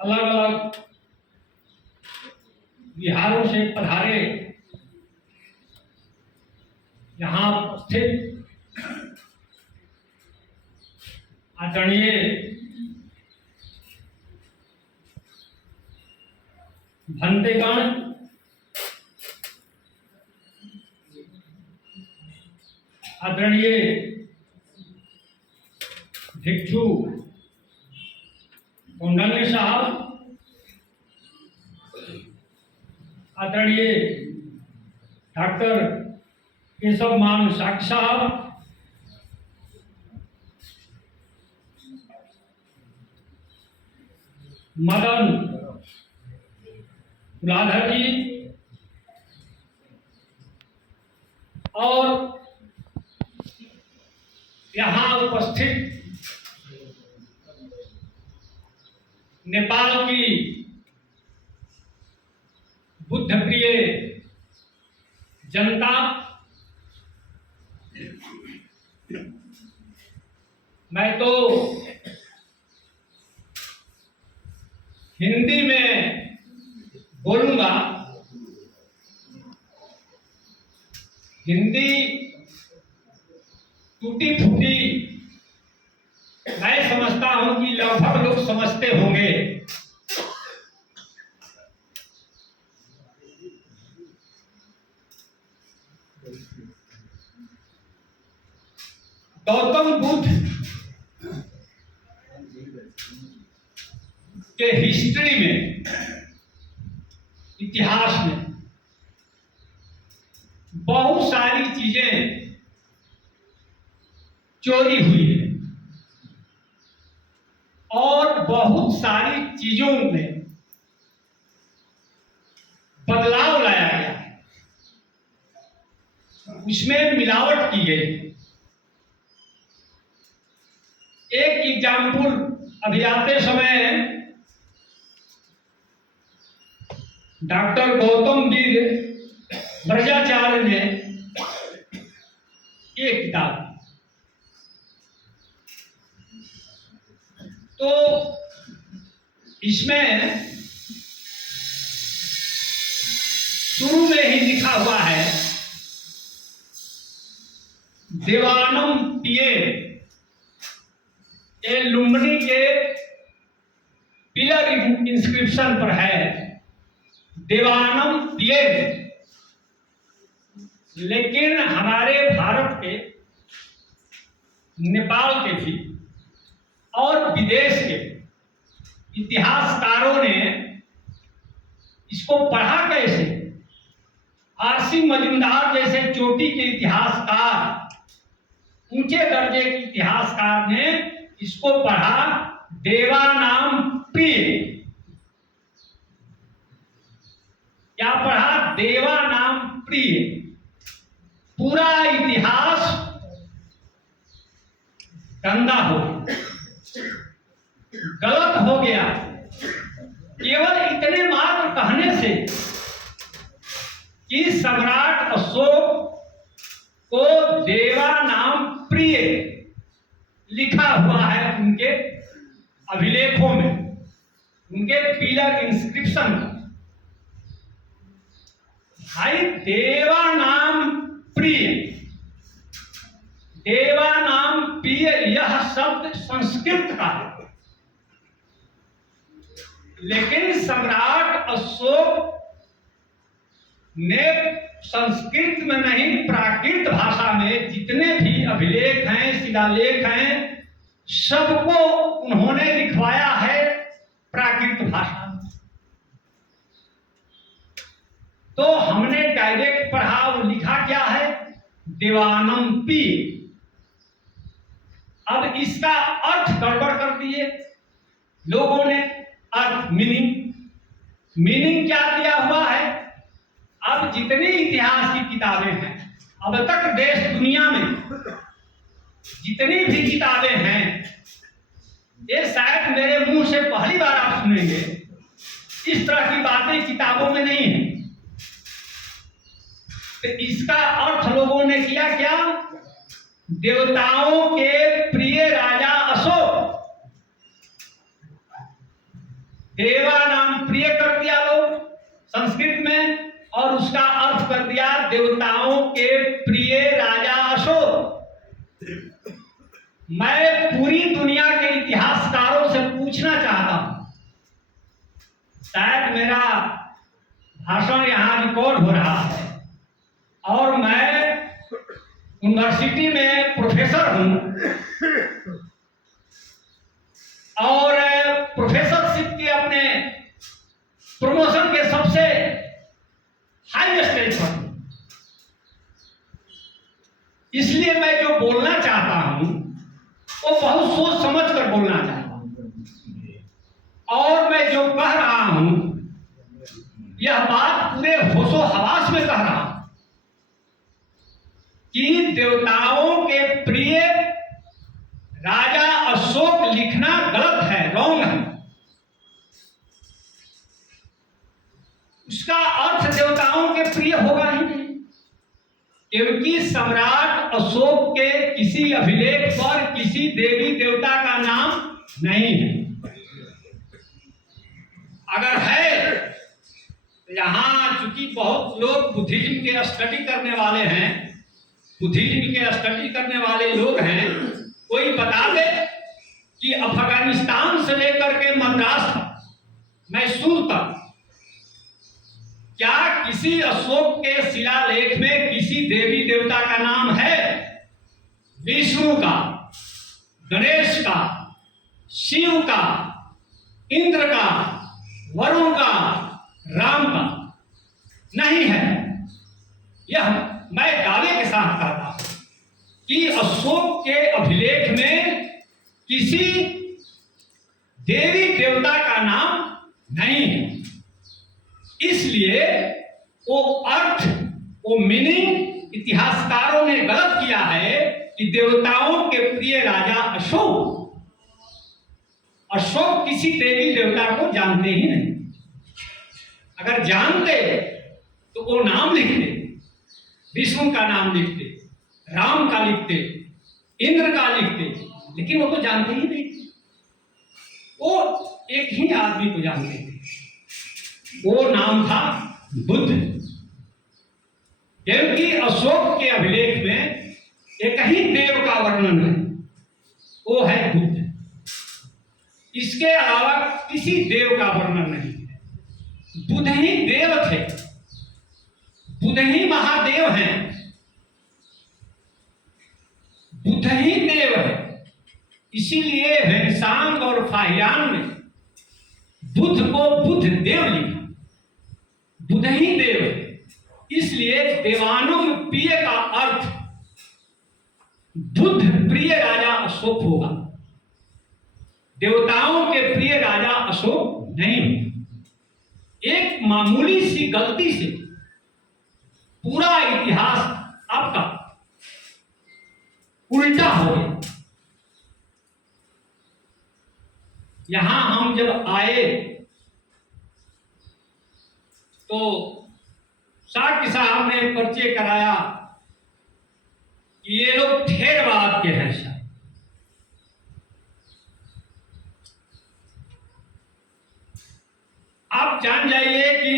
अलग अलग बिहारों से पधारे यहाँ उपस्थित आदरणीय भंतेगण, आदरणीय भिक्षु कौंडन्य साहब, आदरणीय डॉक्टर केशव मान साक्षी साहब, मदन गुलाधर जी और यहाँ उपस्थित नेपाल की बुद्ध प्रिय जनता, मैं तो हिंदी में बोलूंगा। हिंदी टूटी फूटी मैं समझता हूं कि लगभग लोग समझते होंगे। गौतम बुद्ध के हिस्ट्री में, इतिहास में बहुत सारी चीजें चोरी हुई है और बहुत सारी चीजों में बदलाव लाया गया है, उसमें मिलावट की गई। एक एग्जाम्पल, अभी आते समय डॉक्टर गौतम वीर ब्रजाचार्य ने एक किताब, तो इसमें शुरू में ही लिखा हुआ है देवानम पिए, ये लुम्बिनी के पिलर इंस्क्रिप्शन पर है देवानम पिए। लेकिन हमारे भारत के, नेपाल के भी और विदेश के इतिहासकारों ने इसको पढ़ा कैसे? आरसी मजूमदार जैसे चोटी के इतिहासकार, ऊंचे दर्जे के इतिहासकार ने इसको पढ़ा देवानाम प्रिय। क्या पढ़ा? देवानाम प्रिय। पूरा इतिहास गंदा हो गया, गलत हो गया। केवल इतने मात्र कहने से कि सम्राट अशोक को देवानाम प्रिय लिखा हुआ है उनके अभिलेखों में, उनके पिलर इंस्क्रिप्शन में। भाई देवानाम प्रिय, देवानाम प्रिय यह शब्द संस्कृत का है, लेकिन सम्राट अशोक ने संस्कृत में नहीं, प्राकृत भाषा में जितने भी अभिलेख हैं, शिलालेख हैं, सबको उन्होंने लिखवाया है प्राकृत भाषा में। तो हमने डायरेक्ट पढ़ा, वो लिखा क्या है? देवानम पी। अब इसका अर्थ गड़बड़ कर दिए लोगों ने। अर्थ, मीनिंग क्या दिया हुआ है? अब जितनी इतिहास की किताबें हैं, अब तक देश दुनिया में जितनी भी किताबें हैं, ये शायद मेरे मुंह से पहली बार आप सुनेंगे। इस तरह की बातें किताबों में नहीं है। तो इसका अर्थ लोगों ने किया क्या? देवताओं के प्रिय राजा अशोक, हेवा नाम प्रिय कर दिया लोग संस्कृत में, और उसका अर्थ कर दिया देवताओं के प्रिय राजा अशोक। मैं पूरी दुनिया के इतिहासकारों से पूछना चाहता हूं, शायद मेरा भाषण यहाँ रिकॉर्ड हो रहा है और मैं यूनिवर्सिटी में प्रोफेसर हूं और प्रोफेसरशिप के अपने प्रमोशन के सबसे हाई स्टेज पर हूं। इसलिए मैं जो बोलना चाहता हूं वो बहुत सोच समझ कर बोलना चाहता हूं, और मैं जो कह रहा हूं यह बात पूरे होशो हवास में कह रहा हूं कि देवताओं के प्रिय राजा अशोक लिखना गलत है, रॉन्ग है। उसका अर्थ देवताओं के प्रिय होगा ही नहीं, क्योंकि सम्राट अशोक के किसी अभिलेख पर किसी देवी देवता का नाम नहीं है। अगर है तो यहाँ चूंकि बहुत लोग बुद्धिज्म के स्टडी करने वाले हैं, बुद्धिज्म के स्टडी करने वाले लोग हैं, कोई बता दे कि अफगानिस्तान से लेकर के मद्रास तक, मैसूर तक, क्या किसी अशोक के शिलालेख में किसी देवी देवता का नाम है? विष्णु का, गणेश का, शिव का, इंद्र का, वरुण का, राम का? नहीं है। यह मैं दावे के साथ कहता हूं कि अशोक के अभिलेख में किसी देवी देवता का नाम नहीं है। इसलिए वो अर्थ, वो मीनिंग इतिहासकारों ने गलत किया है कि देवताओं के प्रिय राजा अशोक। अशोक किसी देवी देवता को जानते ही नहीं। अगर जानते तो वो नाम लिखते, विष्णु का नाम लिखते, राम का लिखते, इंद्र का लिखते, लेकिन वो तो जानते ही नहीं। वो एक ही आदमी को जानते थे, वो नाम था बुद्ध। क्योंकि अशोक के अभिलेख में एक ही देव का वर्णन है, वो है बुद्ध। इसके अलावा किसी देव का वर्णन नहीं है। बुद्ध ही देव थे, बुद्ध ही महादेव हैं, बुद्ध ही देव है। इसीलिए वेंसांग और फाहियान ने बुद्ध को बुद्ध देव लिखा। बुद्ध ही देव है। इसलिए देवानुग प्रिय का अर्थ बुद्ध प्रिय राजा अशोक होगा, देवताओं के प्रिय राजा अशोक नहीं होगा। एक मामूली सी गलती से पूरा इतिहास आपका उल्टा हो गया। यहां हम जब आए तो साकी साहब ने परिचय कराया कि ये लोग थेरवाद के हैं। शायद आप जान जाइए कि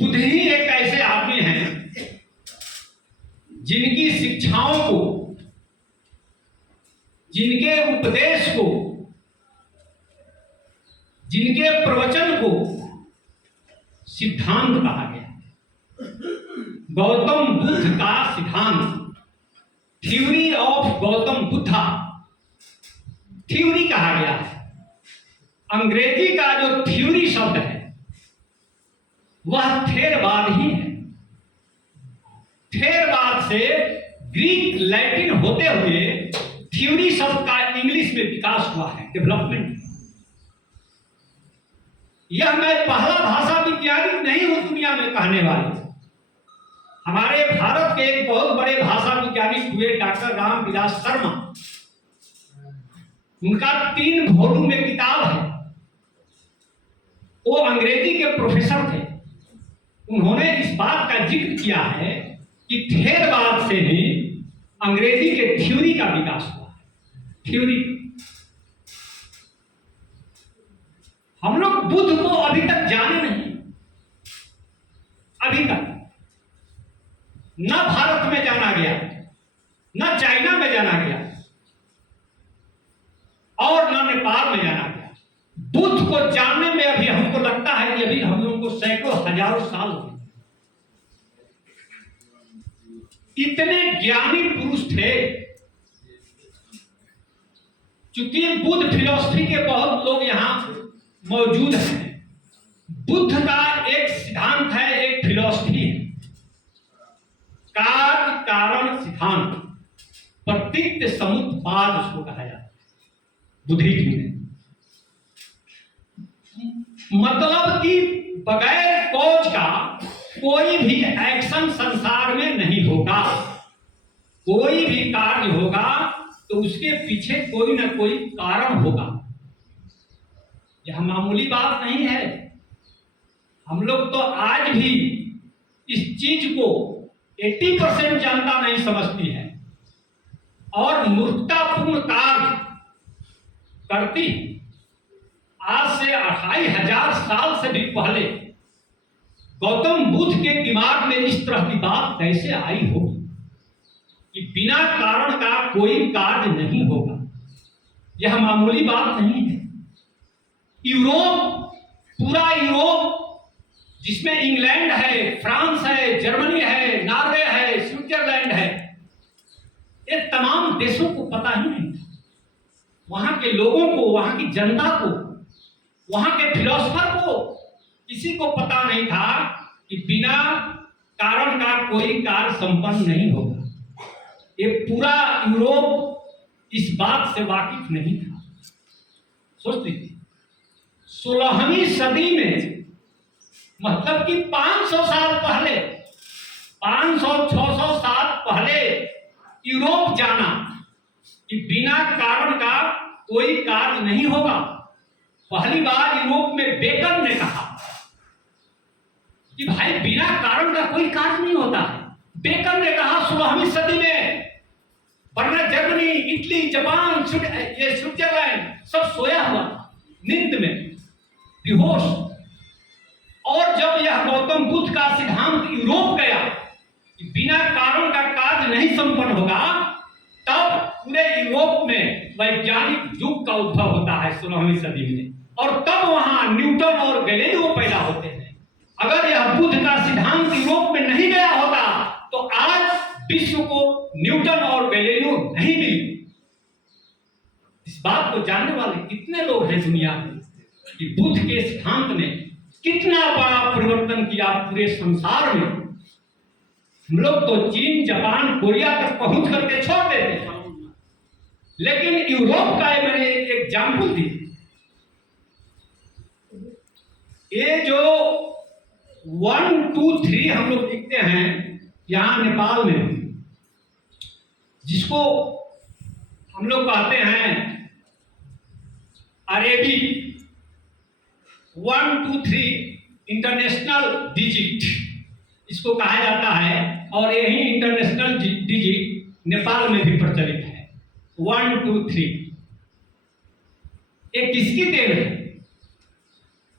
बुद्ध ही एक ऐसे आदमी हैं जिनकी शिक्षाओं को, जिनके उपदेश को, जिनके प्रवचन को सिद्धांत कहा गया। गौतम बुद्ध का सिद्धांत, theory of Gautam Buddha, theory कहा गया है। अंग्रेजी का जो थ्योरी शब्द है वह थेरवाद ही है। थेरवाद से ग्रीक लैटिन होते हुए थ्योरी शब्द का इंग्लिश में विकास हुआ है, डेवलपमेंट। यह मैं पहला भाषा वैज्ञानिक नहीं हूं दुनिया में कहने वाले। हमारे भारत के एक बहुत बड़े भाषा वैज्ञानिक हुए डॉक्टर रामविलास शर्मा, उनका 3 वॉल्यूम में किताब है। वो अंग्रेजी के प्रोफेसर थे। उन्होंने इस बात का जिक्र किया है कि थेरवाद से ही अंग्रेजी के थ्योरी का विकास हुआ है। थ्योरी हम लोग बुद्ध को अभी तक जाने नहीं, अभी तक न भारत में जाना गया, न चाइना में जाना गया और न नेपाल में जाना गया। बुद्ध को जानने में अभी हमको लगता है कि अभी हम लोगों को सैकड़ों हजारों साल हो गए। इतने ज्ञानी पुरुष थे। चूंकि बुद्ध फिलॉसफी के बहुत लोग यहां मौजूद हैं। बुद्ध का एक सिद्धांत है, एक फिलॉसफी है, कार्य कारण सिद्धांत, प्रतीत समुत्पाद उसको कहा जाता है बुद्धिज्म में। मतलब कि बगैर कॉज का कोई भी एक्शन संसार में नहीं होगा। कोई भी कार्य होगा तो उसके पीछे कोई ना कोई कारण होगा। यह मामूली बात नहीं है। हम लोग तो आज भी इस चीज को 80% जनता नहीं समझती है और मूर्खतापूर्ण कार्य करती। आज से 2500 साल से भी पहले गौतम बुद्ध के दिमाग में इस तरह की बात कैसे आई होगी कि बिना कारण का कोई कार्य नहीं होगा। यह मामूली बात नहीं है। यूरोप, पूरा यूरोप जिसमें इंग्लैंड है, फ्रांस है, जर्मनी है, नॉर्वे है, स्विट्जरलैंड है, ये तमाम देशों को पता ही नहीं था। वहां के लोगों को, वहां की जनता को, वहां के फिलोसफर को किसी को पता नहीं था कि बिना कारण का कोई कार्य संपन्न नहीं होगा। ये पूरा यूरोप इस बात से वाकिफ नहीं था। सोच लीजिए 16वीं सदी में, मतलब कि 500 साल पहले, 500-600 साल पहले यूरोप जाना कि बिना कारण का कोई कार्य नहीं होगा। पहली बार यूरोप में बेकन ने कहा कि भाई बिना कारण का कोई कार्य नहीं होता है। बेकन ने कहा 16वीं सदी में, वरना जर्मनी, इटली, जापान, ये स्विट्जरलैंड सब सोया हुआ नींद में, बेहोश। और जब यह गौतम बुद्ध का सिद्धांत यूरोप गया कि बिना कारण का कार्य नहीं संपन्न होगा, तब पूरे यूरोप में वैज्ञानिक युग का उद्भव होता है 16वीं सदी में। और तब वहां न्यूटन और गैलीलियो पैदा होते हैं। अगर यह बुद्ध का सिद्धांत यूरोप में नहीं गया होता तो आज विश्व को न्यूटन और गैलीलियो नहीं मिली। इस बात को जानने वाले कितने लोग हैं दुनिया में कि बुद्ध के सिद्धांत ने कितना बड़ा परिवर्तन किया पूरे संसार में। हम लोग तो चीन, जापान, कोरिया तक पहुंच करके छोड़ देते हैं, लेकिन यूरोप का मैंने एक एग्जाम्पल दी। ये जो 1, 2, 3 हम लोग लिखते हैं यहां नेपाल में, जिसको हम लोग कहते हैं अरेबिक 1, 2, 3 इंटरनेशनल डिजिट इसको कहा जाता है। और यही इंटरनेशनल डिजिट नेपाल में भी प्रचलित है 1, 2, 3। ये किसकी देन है?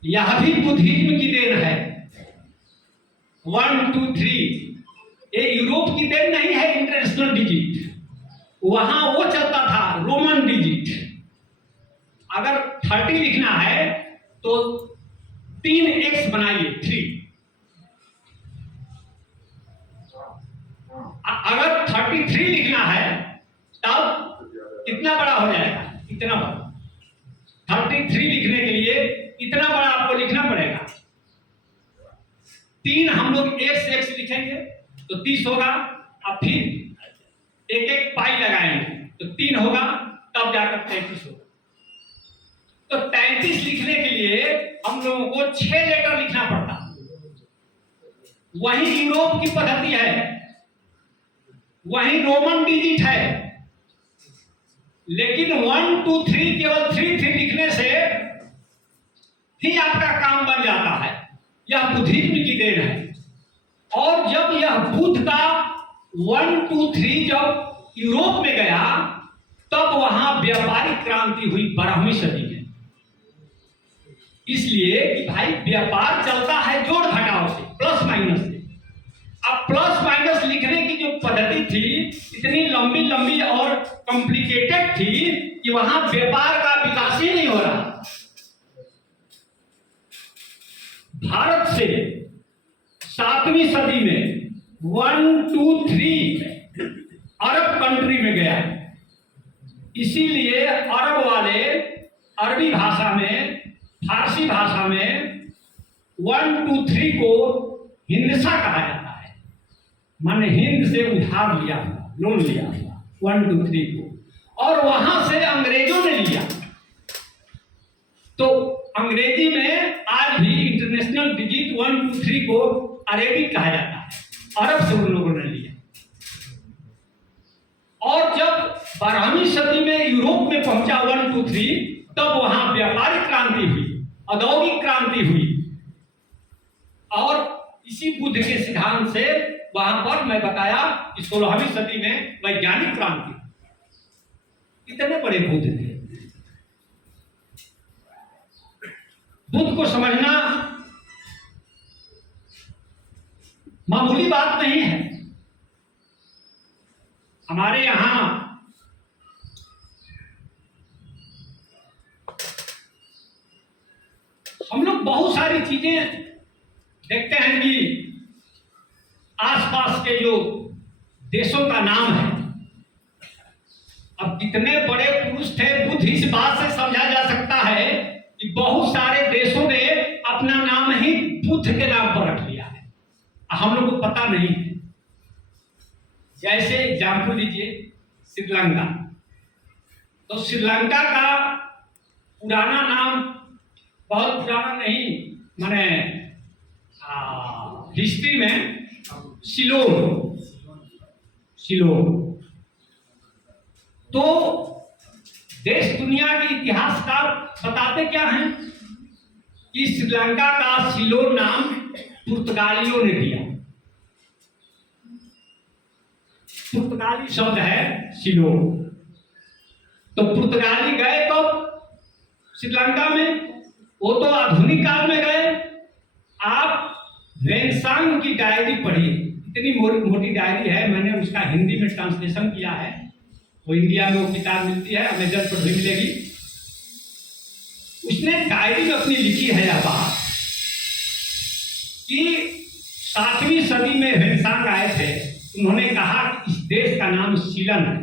यह भी बुद्धिज्म की देन है। 1, 2, 3 ये यूरोप की देन नहीं है। इंटरनेशनल डिजिट वहां वो चलता था रोमन डिजिट। अगर 30 लिखना है तो 3x बनाइए 3। अगर 33 लिखना है तब कितना बड़ा हो जाएगा? इतना बड़ा। 33 लिखने के लिए इतना बड़ा आपको लिखना पड़ेगा। 3 हम लोग x लिखेंगे तो 30 होगा। अब फिर एक पाई लगाएंगे तो 3 होगा, तब जाकर 33 होगा। तो 33 लिखने के लिए हम लोगों को 6 लेटर लिखना पड़ता। वही यूरोप की पद्धति है, वही रोमन डिजिट है। लेकिन 1, 2, 3 केवल 3 लिखने से ही आपका काम बन जाता है। यह बुद्धिज्म की देन है। और जब यह बुद्ध का 1, 2, 3 जब यूरोप में गया, तब वहां व्यापारिक क्रांति हुई 12वीं सदी में। इसलिए कि भाई व्यापार चलता है जोड़ घटाव से, प्लस माइनस से। अब प्लस माइनस लिखने की जो पद्धति थी इतनी लंबी लंबी और कॉम्प्लिकेटेड थी कि वहां व्यापार का विकास ही नहीं हो रहा। भारत से 7वीं सदी में 1, 2, 3 अरब कंट्री में गया। इसीलिए अरब वाले अरबी भाषा में, फारसी भाषा में 1, 2, 3 को हिंदसा कहा जाता है। माने हिंद से उधार लिया हुआ, लोन लिया हुआ 1, 2, 3 को, और वहां से अंग्रेजों ने लिया। तो अंग्रेजी में आज भी इंटरनेशनल डिजिट 1, 2, 3 को अरेबिक कहा जाता है, अरब से उन लोगों ने लिया। और जब 12वीं सदी में यूरोप में पहुंचा 1, 2, 3, तब वहां व्यापारिक क्रांति हुई, औद्योगिक क्रांति हुई, और इसी बुद्ध के सिद्धांत से वहां पर मैं बताया कि 16वीं सदी में वैज्ञानिक क्रांति। इतने बड़े बुद्ध थे। बुद्ध को समझना मामूली बात नहीं है। हमारे यहां हम लोग बहुत सारी चीजें देखते हैं कि आसपास के जो देशों का नाम है, अब कितने बड़े पुरुष थे बुद्ध, इस बात से समझा जा सकता है कि बहुत सारे देशों ने अपना नाम ही बुद्ध के नाम पर रख लिया है, हम लोग को पता नहीं है। जैसे एग्जाम्पल लीजिए श्रीलंका, तो श्रीलंका का पुराना नाम, बहुत पुराना नहीं, माने हिस्ट्री में सिलोन। तो देश दुनिया के इतिहासकार बताते क्या हैं कि श्रीलंका का सिलोन नाम पुर्तगालियों ने दिया। पुर्तगाली शब्द है सिलोन। तो पुर्तगाली गए तो श्रीलंका में, वो तो आधुनिक काल में गए। आप वेंसांग की डायरी पढ़िए, इतनी मोटी डायरी है, मैंने उसका हिंदी में ट्रांसलेशन किया है, वो इंडिया में वो किताब मिलती है, अमेजन पर भी मिलेगी। उसने डायरी में अपनी लिखी है यह बात कि 7वीं सदी में वेंसांग आए थे, उन्होंने कहा कि इस देश का नाम सीलन है,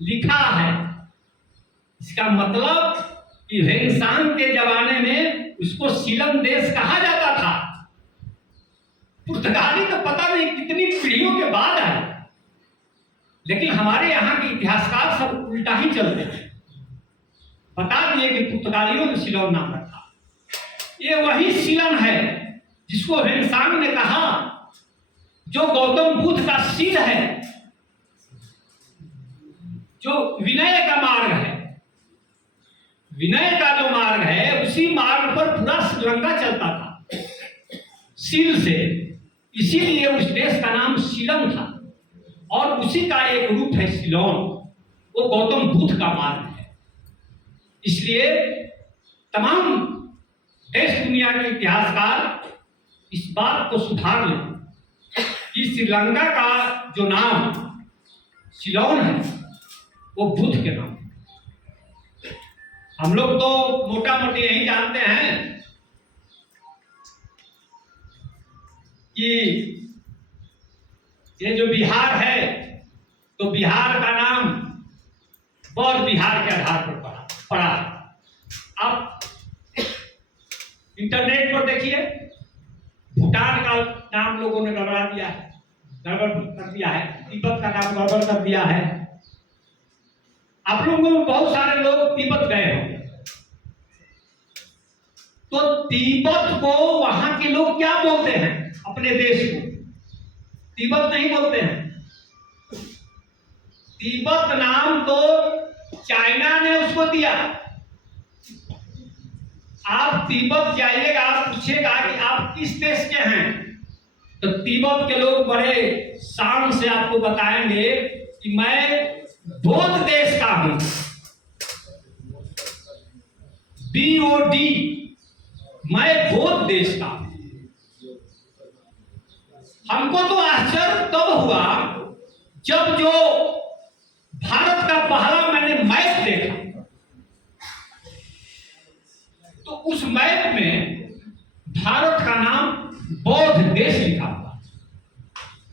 लिखा है। इसका मतलब कि वेंसांग के जमाने में उसको सीलन देश कहा जाता था। पुर्तगाली तो पता नहीं कितनी पीढ़ियों के बाद आए, लेकिन हमारे यहाँ के इतिहासकार सब उल्टा ही चलते हैं। बता दिए कि पुर्तगालियों ने सिलोन नाम रखा। ये वही सीलन है जिसको वेंसांग ने कहा जो गौतम बुद्ध का सिर है, जो विनय का मार्ग है। विनय का जो मार्ग है, उसी मार्ग पर पूरा श्रीलंका चलता था, सिल से। इसीलिए उस देश का नाम सीलन था, और उसी का एक रूप है सिलोन, वो गौतम बुद्ध का मार्ग है। इसलिए तमाम देश दुनिया के इतिहासकार इस बात को सुधार लें कि श्रीलंका का जो नाम सिलोन है वो बुद्ध के नाम। हम लोग तो मोटा मोटी यही जानते हैं कि ये जो बिहार है, तो बिहार का नाम बौद्ध बिहार के आधार पर पड़ा। आप इंटरनेट पर देखिए, भूटान का नाम लोगों ने गड़बड़ा दिया है, गड़बड़ कर दिया है, तिब्बत का नाम गड़बड़ कर दिया है। आप लोगों में बहुत सारे लोग तिब्बत गए होंगे, तो तिब्बत को वहां के लोग क्या बोलते हैं? अपने देश को तिब्बत नहीं बोलते हैं। तिब्बत नाम तो चाइना ने उसको दिया। आप तिब्बत जाइएगा, आप पूछिएगा कि आप किस देश के हैं, तो तिब्बत के लोग बड़े शान से आपको बताएंगे कि मैं बौद्ध देश का हूं। BOD मैं बौद्ध देश का। हमको तो आश्चर्य तब हुआ जब जो भारत का पहला मैंने मैप देखा, तो उस मैप में भारत का नाम बौद्ध देश लिखा हुआ।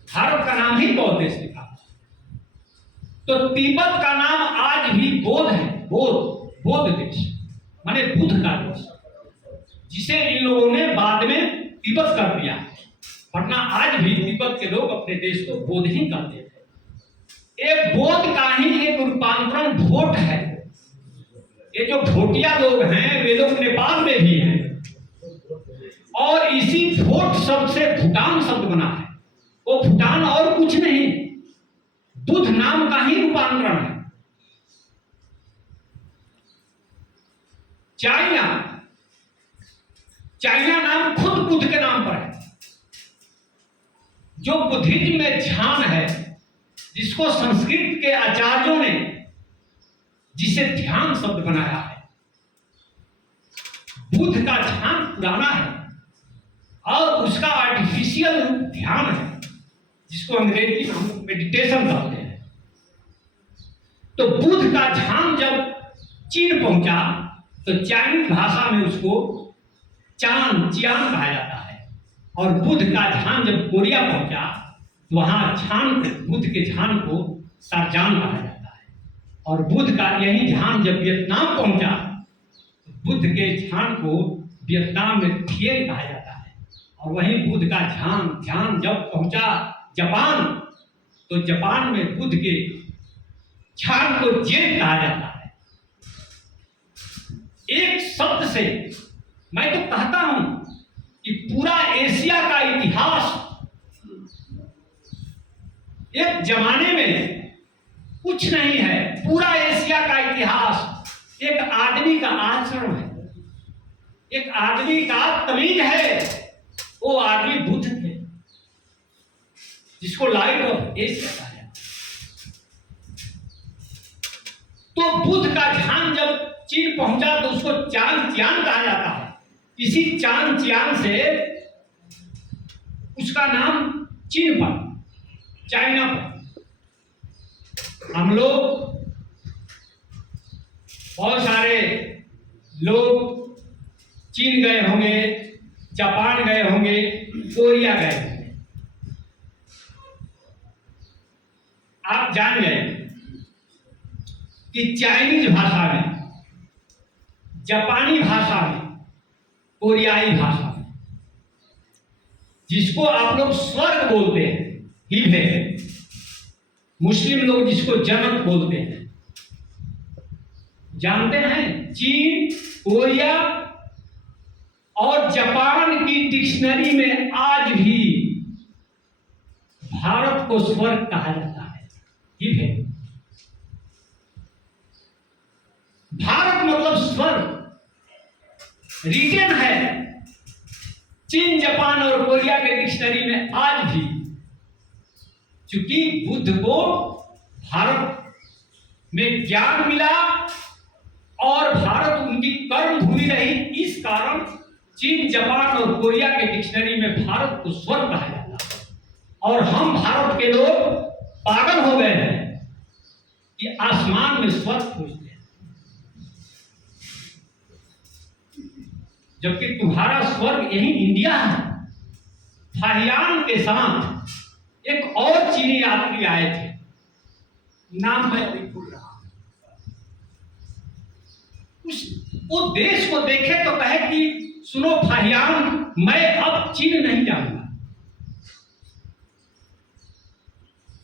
भारत का नाम ही बौद्ध देश लिखा हुआ। तो तिब्बत का नाम आज भी बौद्ध है। बौद्ध देश माने बुद्ध का देश, जिसे इन लोगों ने बाद में तिब्बत कर दिया, वरना आज भी तिब्बत के लोग अपने देश को बौद्ध ही कहते हैं। एक बौद्ध का ही एक रूपांतरण भोट है। ये जो भोटिया लोग हैं वे लोग नेपाल में भी हैं, और इसी भोट शब्द से भूटान शब्द बना है। वो भूटान और कुछ नहीं, बुद्ध नाम का ही रूपांतरण है। चाइना नाम खुद बुद्ध के नाम पर है। जो बुद्धिज्म में ध्यान है, जिसको संस्कृत के आचार्यों ने जिसे ध्यान शब्द बनाया है, बुद्ध का ध्यान पुराना है और उसका आर्टिफिशियल ध्यान है, जिसको अंग्रेजी में हम मेडिटेशन कहते हैं। तो बुद्ध का ध्यान जब चीन पहुंचा तो चाइनीज भाषा में उसको चियान कहा जाता है, और बुद्ध का ध्यान जब कोरिया पहुंचा तो वहां बुद्ध के ध्यान को सारजान कहा जाता है, और बुद्ध का यही ध्यान जब वियतनाम पहुंचा तो बुद्ध के ध्यान को वियतनाम में थिएन कहा जाता है, और वहीं बुद्ध का ध्यान जब पहुंचा जापान तो जापान में बुद्ध के ध्यान को जेन कहा जाता है। एक शब्द से मैं तो कहता हूं कि पूरा एशिया का इतिहास एक जमाने में कुछ नहीं है। पूरा एशिया का इतिहास एक आदमी का आचरण है, एक आदमी का तमीज है। वो आदमी बुद्ध थे, जिसको लाइट ऑफ एशिया कहा जाता है। तो बुद्ध का ध्यान जब चीन पहुंचा तो उसको चियान कहा जाता है। इसी चियान से उसका नाम चीन पर, चाइना पर। हम लोग बहुत सारे लोग चीन गए होंगे, जापान गए होंगे, कोरिया गए होंगे। आप जान गए कि चाइनीज भाषा में, जापानी भाषा में, कोरियाई भाषा में, जिसको आप लोग स्वर्ग बोलते हैं, हिल है, मुस्लिम लोग जिसको जन्नत बोलते हैं, जानते हैं? चीन, कोरिया और जापान की डिक्शनरी में आज भी भारत को स्वर्ग कहा जाता है। हिल है, भारत मतलब स्वर्ग रीजन है। चीन, जापान और कोरिया के डिक्शनरी में आज भी, चूंकि बुद्ध को भारत में ज्ञान मिला और भारत उनकी कर्म भूमि रही, इस कारण चीन, जापान और कोरिया के डिक्शनरी में भारत को स्वर्ग कहा जाता है। और हम भारत के लोग पागल हो गए हैं कि आसमान में स्वर्ग खोजते हैं, जबकि तुम्हारा स्वर्ग यही इंडिया है। फाहियान के साथ एक और चीनी यात्री आए थे, नाम मैं अभी भूल रहा हूं। वो देश को देखे तो कहे कि सुनो फाहियान, मैं अब चीन नहीं जाऊंगा,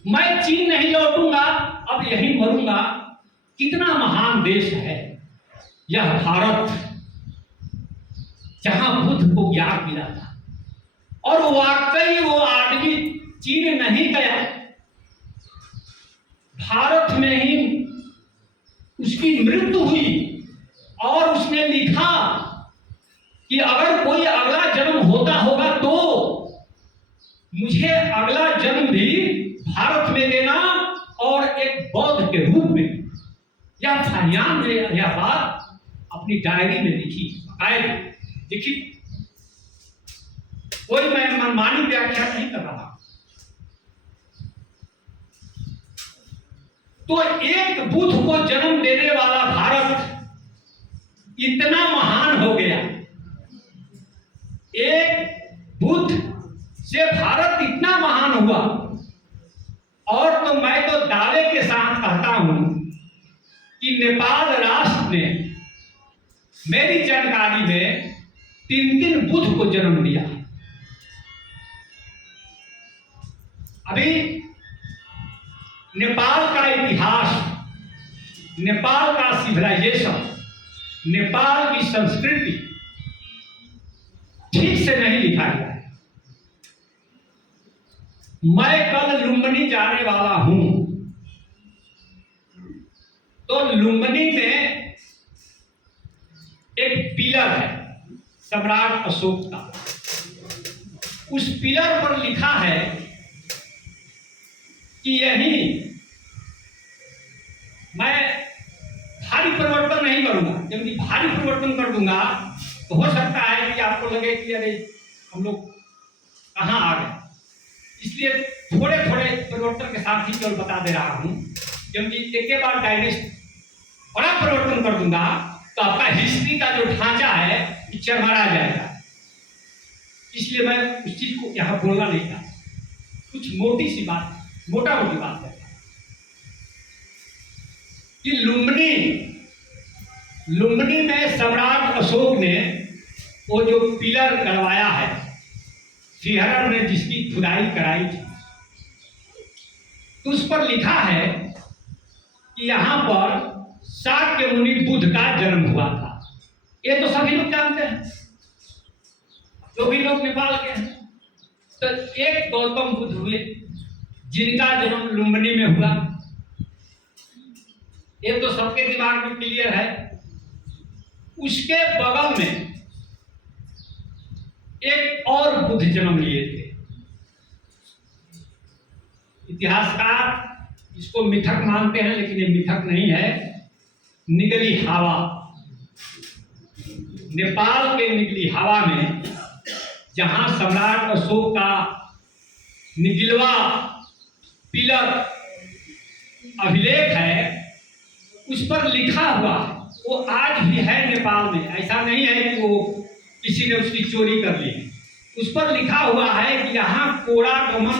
मैं चीन नहीं लौटूंगा, अब यहीं मरूंगा। कितना महान देश है यह भारत, जहां बुद्ध को ज्ञान मिला था। और वाकई वो आदमी चीन नहीं गया, भारत में ही उसकी मृत्यु हुई। और उसने लिखा कि अगर कोई अगला जन्म होता होगा तो मुझे अगला जन्म भी भारत में देना, और एक बौद्ध के रूप में। यह फाहियान ने यह बात अपनी डायरी में लिखी, बकायदा लिखी। कोई मैं मनमानी व्याख्या नहीं कर रहा। तो एक बुद्ध को जन्म देने वाला भारत इतना महान हो गया, एक बुद्ध से भारत इतना महान हुआ। और तो मैं तो दावे के साथ कहता हूं कि नेपाल राष्ट्र ने मेरी जानकारी में 3 बुद्ध को जन्म दिया। अभी नेपाल का इतिहास, नेपाल का सिविलाइजेशन, नेपाल की संस्कृति ठीक से नहीं लिखा गया है। मैं कल लुम्बिनी जाने वाला हूं, तो लुम्बिनी में एक पिलर है सम्राट अशोक का। उस पिलर पर लिखा है कि यही मैं भारी परिवर्तन नहीं करूंगा, क्योंकि भारी परिवर्तन कर दूंगा तो हो सकता है कि आपको लगे कि अरे हम लोग कहां आ गए। इसलिए थोड़े थोड़े परिवर्तन के साथ ही केवल बता दे रहा हूं, क्योंकि एक बार डायनेस्टी बड़ा परिवर्तन कर दूंगा तो आपका हिस्ट्री का जो ढांचा है चरमरा जाएगा। इसलिए मैं उस चीज को यहां बोलना नहीं चाहता। कुछ मोटी सी बात, मोटा मोटी बात है कि लुम्बिनी में सम्राट अशोक ने वो जो पिलर करवाया है, सिहरन ने जिसकी खुदाई कराई थी, तो उस पर लिखा है कि यहां पर शाक्य मुनि बुद्ध का जन्म हुआ था। ये तो सभी लोग जानते हैं, जो भी लोग नेपाल के हैं। तो एक गौतम बुद्ध हुए जिनका जन्म लुम्बिनी में हुआ, ये तो सबके दिमाग में क्लियर है। उसके बगल में एक और बुद्ध जन्म लिए थे। इतिहासकार इसको मिथक मानते हैं, लेकिन ये मिथक नहीं है। निगली हावा, नेपाल के निगली हावा में जहां सम्राट अशोक का निगिलवा पिलर अभिलेख है, उस पर लिखा हुआ वो आज भी है नेपाल में। ऐसा नहीं है कि वो किसी ने उसकी चोरी कर ली। उस पर लिखा हुआ है कि यहाँ कोड़ागमन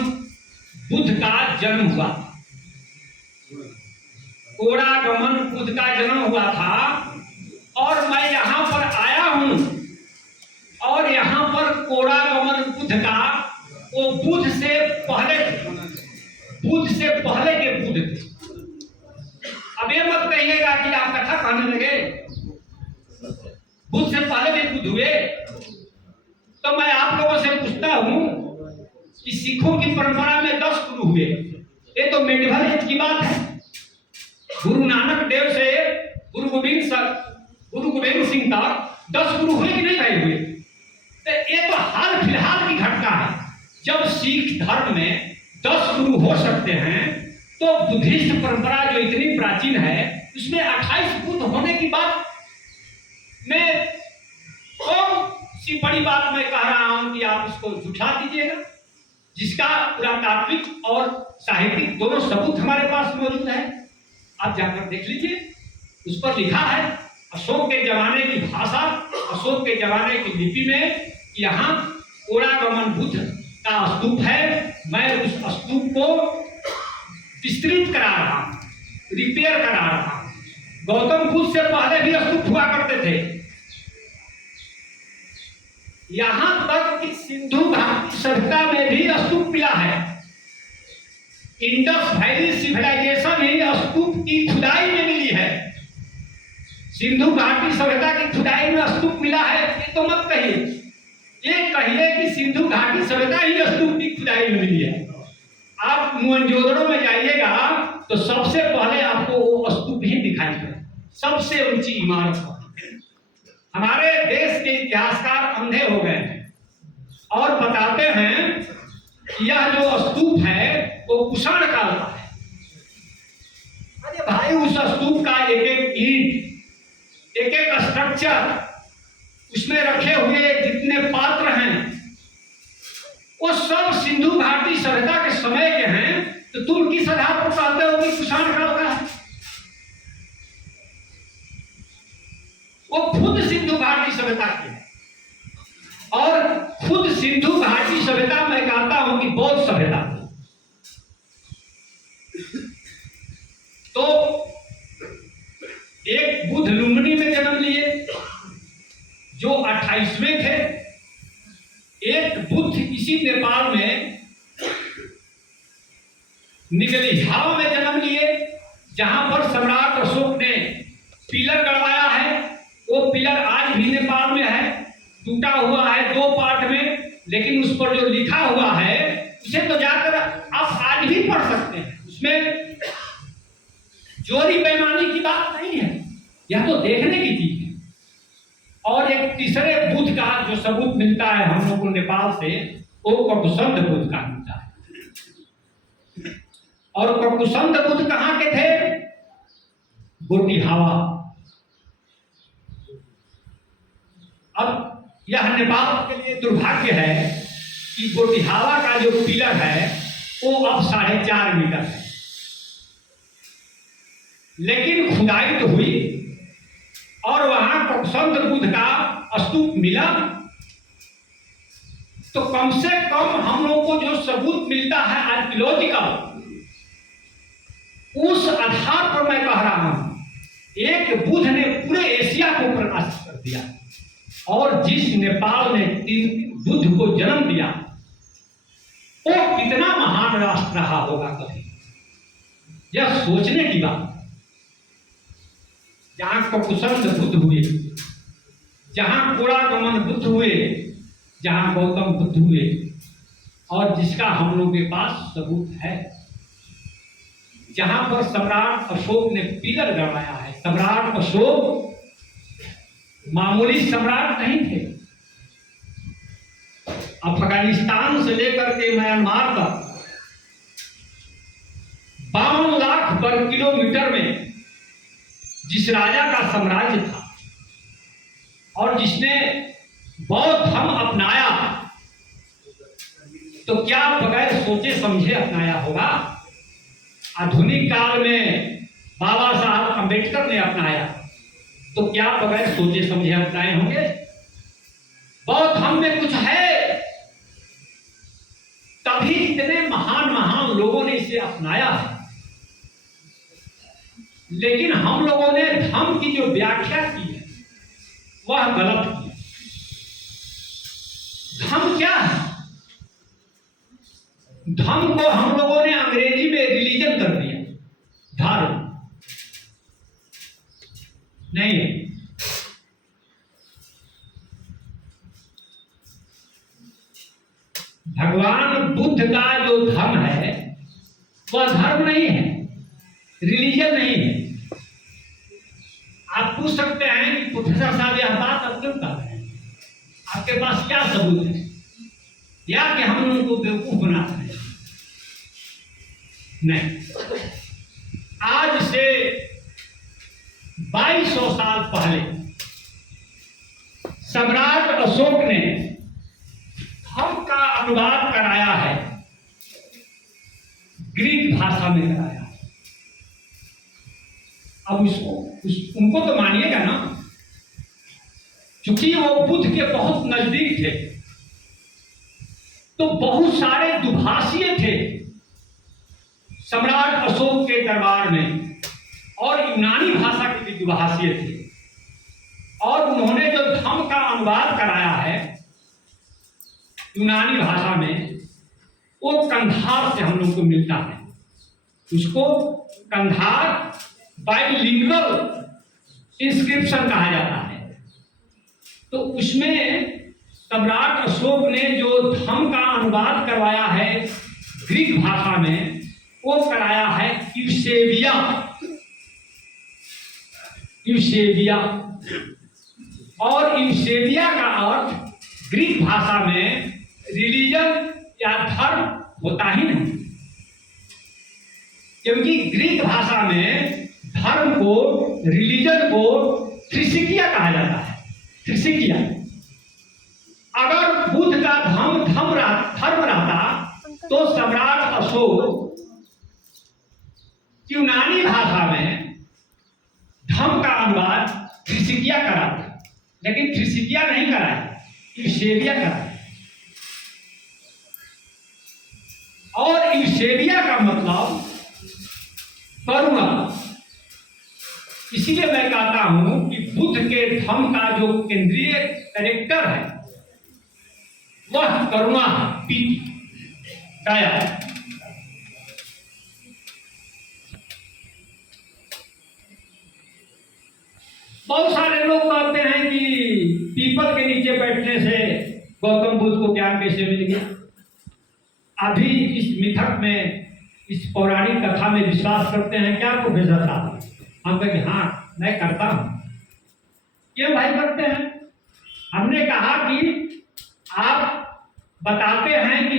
बुद्ध का जन्म हुआ था। कोड़ागमन बुद्ध का जन्म हुआ था और मैं यहाँ पर आया हूँ, और यहाँ पर कोड़ागमन बुद्ध का वो बुद्ध से पहले के बुद्ध थे। अब ये मत कहिएगा कि आप कथा कहने लगे बुद्ध से पहले भी बुद्ध हुए। तो मैं आप लोगों से पूछता हूं कि सिखों की परंपरा में 10 गुरु हुए, ये तो मेडिवल एज की बात है। गुरु नानक देव से गुरु गोविंद सिंह तक 10 गुरु हुए कि नहीं भाई हुए? तो ये तो हाल फिलहाल की घटना है। जब सिख धर्म में 10 गुरु हो सकते हैं, तो बुद्धिस्ट परंपरा जो इतनी प्राचीन है उसमें 28 बुद्ध होने की बात में कौन सी बड़ी बात मैं कह रहा हूं कि आप इसको झुठला दीजिएगा, जिसका पुरातात्विक और साहित्यिक दोनों सबूत हमारे पास मौजूद है। आप जाकर देख लीजिए, उस पर लिखा है अशोक के जमाने की भाषा, अशोक के जमाने की लिपि में यहाँ कोड़ागमन बुद्ध का स्तूप है। मैं उस स्तूप को विस्तृत करा रहा हूं, रिपेयर करा रहा हूं। गौतम बुद्ध से पहले भी स्तूप हुआ करते थे। यहां तक कि सिंधु घाटी सभ्यता में भी स्तूप मिला है। इंडस वैली सिविलाइजेशन ही स्तूप की खुदाई में मिली है। सिंधु घाटी सभ्यता की खुदाई में स्तूप मिला है, ये तो मत कहिए। ये कहिए कि सिंधु घाटी सभ्यता ही स्तूप की खुदाई में मिली है। आप मोहनजोदड़ो में जाइएगा तो सबसे पहले आपको वो स्तूप ही दिखाई पड़े, सबसे ऊंची इमारत। हमारे देश के इतिहासकार अंधे हो गए हैं और बताते हैं कि यह जो स्तूप है वो कुषाण काल का है। अरे भाई, उस स्तूप का एक एक ईंट, एक एक स्ट्रक्चर, उसमें रखे हुए जितने पात्र हैं, वो सब सिंधु घाटी सभ्यता के समय के हैं, तो तुम किस आधार पर कहते हो कि कुषाण काल का है? वो खुद सिंधु घाटी सभ्यता की है, और खुद सिंधु घाटी सभ्यता मैं कहता हूं कि बौद्ध सभ्यता थी। तो एक बुद्ध लुम्बिनी में जन्म लिए जो 28वें थे, एक बुद्ध इसी नेपाल में निगलिहाव में जन्म लिए, जहां पर सम्राट अशोक ने पिलर गड़वाया है। वो पिलर आज भी नेपाल में है, टूटा हुआ है 2 पार्ट में, लेकिन उस पर जो लिखा हुआ है उसे तो जाकर आप आज भी पढ़ सकते हैं। उसमें चोरी बेईमानी की बात नहीं है, यह तो देखने की चीज है। और एक तीसरे बुद्ध का जो सबूत मिलता है हम लोग को नेपाल से, वो ककुसंद बुद्ध का मिलता है। और ककुसंद बुद्ध कहाँ के थे? गोटिहावा। अब यह नेपाल के लिए दुर्भाग्य है कि गोटिहावा का जो पिलर है वो अब 4.5 मीटर है, लेकिन खुदाई तो हुई और वहां ककुसंद बुद्ध का स्तूप मिला। तो कम से कम हम लोग को जो सबूत मिलता है आर्कियोलॉजिकल, उस आधार पर मैं कह रहा हूं एक बुद्ध ने पूरे एशिया को प्रकाशित कर दिया। और जिस नेपाल ने 3 बुद्ध को जन्म दिया, वो कितना महान राष्ट्र रहा होगा कभी, यह सोचने की बात। जहां ककुसंद बुद्ध हुए, जहां कोड़ागमन बुद्ध हुए, जहां गौतम बुद्ध हुए, और जिसका हम लोग के पास सबूत है, जहां पर सम्राट अशोक ने पिलर गड़वाया है। सम्राट अशोक मामूली सम्राट नहीं थे। अफगानिस्तान से लेकर के म्यांमार तक 52 लाख वर्ग किलोमीटर में जिस राजा का साम्राज्य था और जिसने बौद्ध धर्म अपनाया, तो क्या बगैर सोचे समझे अपनाया होगा? आधुनिक काल में बाबा साहब अंबेडकर ने अपनाया, तो क्या बगैर सोचे समझे अपनाए होंगे? बौद्ध धर्म में कुछ है, तभी इतने महान महान लोगों ने इसे अपनाया है। लेकिन हम लोगों ने धर्म की जो व्याख्या की है वह गलत की है। धर्म क्या है? धर्म को हम लोगों ने अंग्रेजी में रिलीजन कर दिया, धर्म नहीं है। भगवान बुद्ध का जो धर्म है वह धर्म नहीं है, रिलीजन नहीं है। आप पूछ सकते हैं कि प्रोफेसर साहब यह बात अब क्यों कर रहे हैं, आपके पास क्या सबूत है, या कि हम उनको बेवकूफ बना रहे हैं? नहीं, आज से 2200 साल पहले सम्राट अशोक ने धर्म का अनुवाद कराया है, ग्रीक भाषा में कराया है। अब उनको तो मानिएगा ना, क्योंकि वो बुद्ध के बहुत नजदीक थे, तो बहुत सारे दुभाषीय थे सम्राट अशोक के दरबार में, और यूनानी भाषा के भी दुभाषीय थे। और उन्होंने जो धर्म का अनुवाद कराया है यूनानी भाषा में, वो कंधार से हम लोग को मिलता है। उसको कंधार बाइलिंगुअल इंस्क्रिप्शन कहा जाता है। तो उसमें सम्राट अशोक ने जो धर्म का अनुवाद करवाया है ग्रीक भाषा में, वो कराया है यूसेबिया। यूसेबिया, और यूसेबिया का अर्थ ग्रीक भाषा में रिलीजन या धर्म होता ही नहीं, क्योंकि ग्रीक भाषा में धर्म को, रिलीजन को थ्रिसिकिया कहा जाता है। थ्रिसिकिया, अगर बुद्ध का धर्म रहा त्रिशिकिया करा था, लेकिन त्रिशिकिया नहीं कराया, इर्शेविया कराया। और इर्शेविया का मतलब करुणा। इसीलिए मैं कहता हूं कि बुद्ध के धम्म का जो केंद्रीय कैरेक्टर है वह करुणा है, पीति, दया। बहुत सारे लोग कहते हैं कि पीपल के नीचे बैठने से गौतम बुद्ध को ज्ञान कैसे मिल गया। अभी इस मिथक में, इस पौराणिक कथा में विश्वास करते हैं क्या प्रोफेसर साहब? हम कहेंगे हाँ मैं करता हूं। क्यों भाई करते हैं? हमने कहा कि आप बताते हैं कि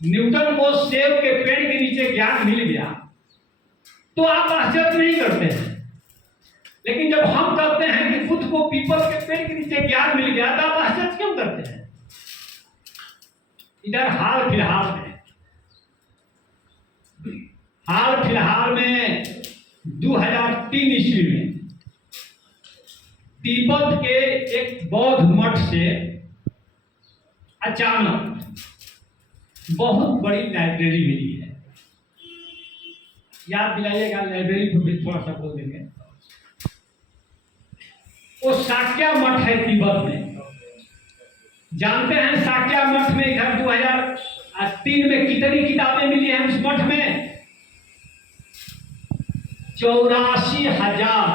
न्यूटन को सेब के पेड़ के नीचे ज्ञान मिल गया, तो आप आश्चर्य नहीं करते हैं। लेकिन जब हम कहते हैं कि बुद्ध को पीपल के पेड़ के नीचे ज्ञान मिल गया, तो आप आश्चर्य क्यों करते हैं? इधर हाल फिलहाल में 2003 ईस्वी में तिब्बत के एक बौद्ध मठ से अचानक बहुत बड़ी लाइब्रेरी मिली है। याद दिलाइएगा, लाइब्रेरी को भी थोड़ा सा बोल देंगे। वो साक्या मठ है तिब्बत में। जानते हैं साक्या मठ में इधर 2003 में कितनी किताबें मिली हैं उस मठ में? 84,000,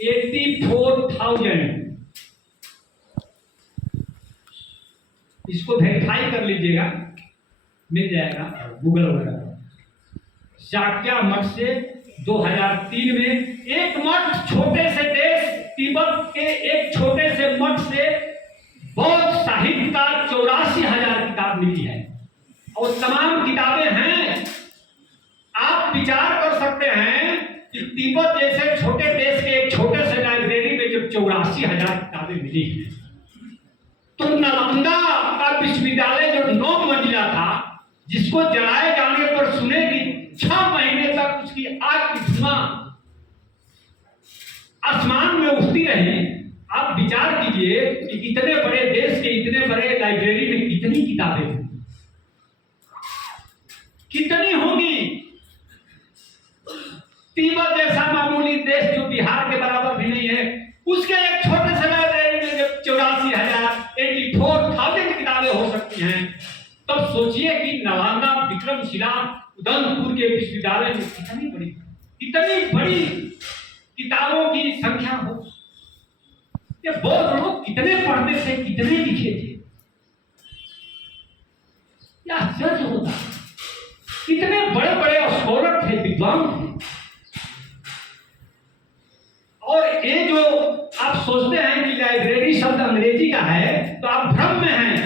84,000। इसको वेरीफाई कर लीजिएगा, मिल जाएगा गूगल वगैरह। साक्या मठ से 2003 में एक मठ, छोटे से देश तिब्बत के एक छोटे से मठ से बौद्ध साहित्य का 84,000 किताब मिली है। और तमाम किताबें हैं। आप विचार कर सकते हैं कि तिब्बत जैसे छोटे देश के एक छोटे से लाइब्रेरी में जब 84,000 किताबें मिली हैं, तो नालंदा का विश्वविद्यालय जो 9 मंजिला था, जिसको जलाए जाने पर सुने कि 6 महीने तक उसकी आग की धुआं आसमान में उठती रही। आप विचार कीजिए कि इतने बड़े देश के इतने बड़े लाइब्रेरी में कितनी किताबें होंगी, कितनी होंगी। तिब्बत जैसा मामूली देश जो बिहार के बराबर भी नहीं है, उसके एक छोटे से लाइब्रेरी में जब 84,000, 84,000 किताबें हो सकती हैं, तब सोचिए कि नालंदा, विक्रमशिला, उदयपुर के विश्वविद्यालय में कितनी बड़ी किताबों की संख्या हो। ये बौद्ध लोग कितने पढ़ते थे, कितने लिखे थे, क्या आश्चर्य होता। कितने बड़े बड़े स्कॉलर थे, विद्वान थे। और ये जो आप सोचते हैं कि लाइब्रेरी शब्द अंग्रेजी का है, तो आप भ्रम में हैं।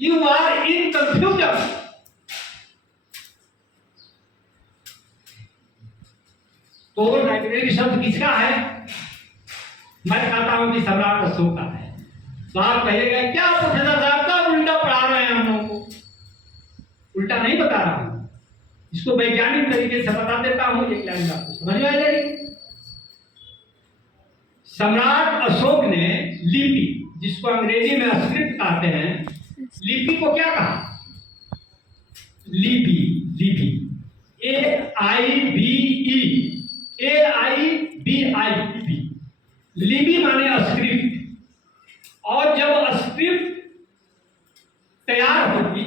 You are in confusion. तो लाइब्रेरी शब्द किसका है? मैं कहता हूं कि सम्राट अशोक का है। तो आप कहिएगा क्या प्रोफेसर साहब का उल्टा पढ़ा रहे हैं हम लोगों को? उल्टा नहीं बता रहा हूं, इसको वैज्ञानिक तरीके से बता देता हूं, एक लाइन आपको समझ में आ जाएगी। सम्राट अशोक ने लिपि, जिसको अंग्रेजी में स्क्रिप्ट कहते हैं, लिपि को क्या कहा? लिपि, AIBI, लिपि माने स्क्रिप्ट। और जब स्क्रिप्ट तैयार होगी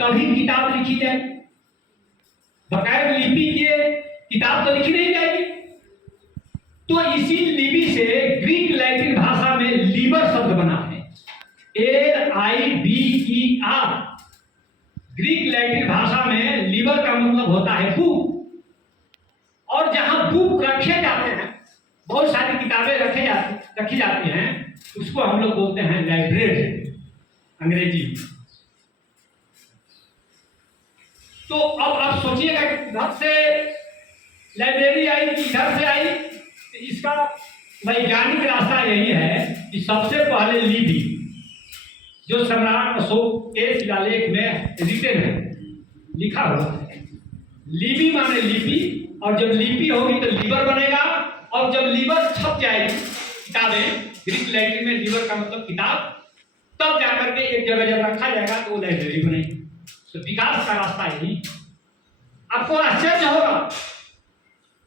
तभी किताब लिखी जाए। बकायदा लिपि के किताब तो लिखी नहीं जाएगी। तो इसी लिपि से ग्रीक लैटिन भाषा में लीबर शब्द बना है, LIBER। ग्रीक लैटिन भाषा में लीबर का मतलब होता है बुक। और जहां बुक रखे जाते हैं, बहुत सारी किताबें रखी जाती हैं, उसको हम लोग बोलते हैं लाइब्रेरी, अंग्रेजी में। तो अब आप सोचिएगा कि घर से लाइब्रेरी आई कि इधर से आई। इसका वैज्ञानिक रास्ता यही है कि सबसे पहले लिपि, जो सम्राट अशोक के शिलालेख में रिटेन है, लिखा हुआ है। लिपि माने लिपि, और जब लिपि होगी तो लीवर बनेगा, और जब लीवर छप जाएगी किताबें, ग्रीक लैटिन में लीवर का मतलब किताब, तब जाकर के एक जगह जब रखा जाएगा तो वो लाइब्रेरी बनेगी। तो विकास का रास्ता यही। आपको आश्चर्य होगा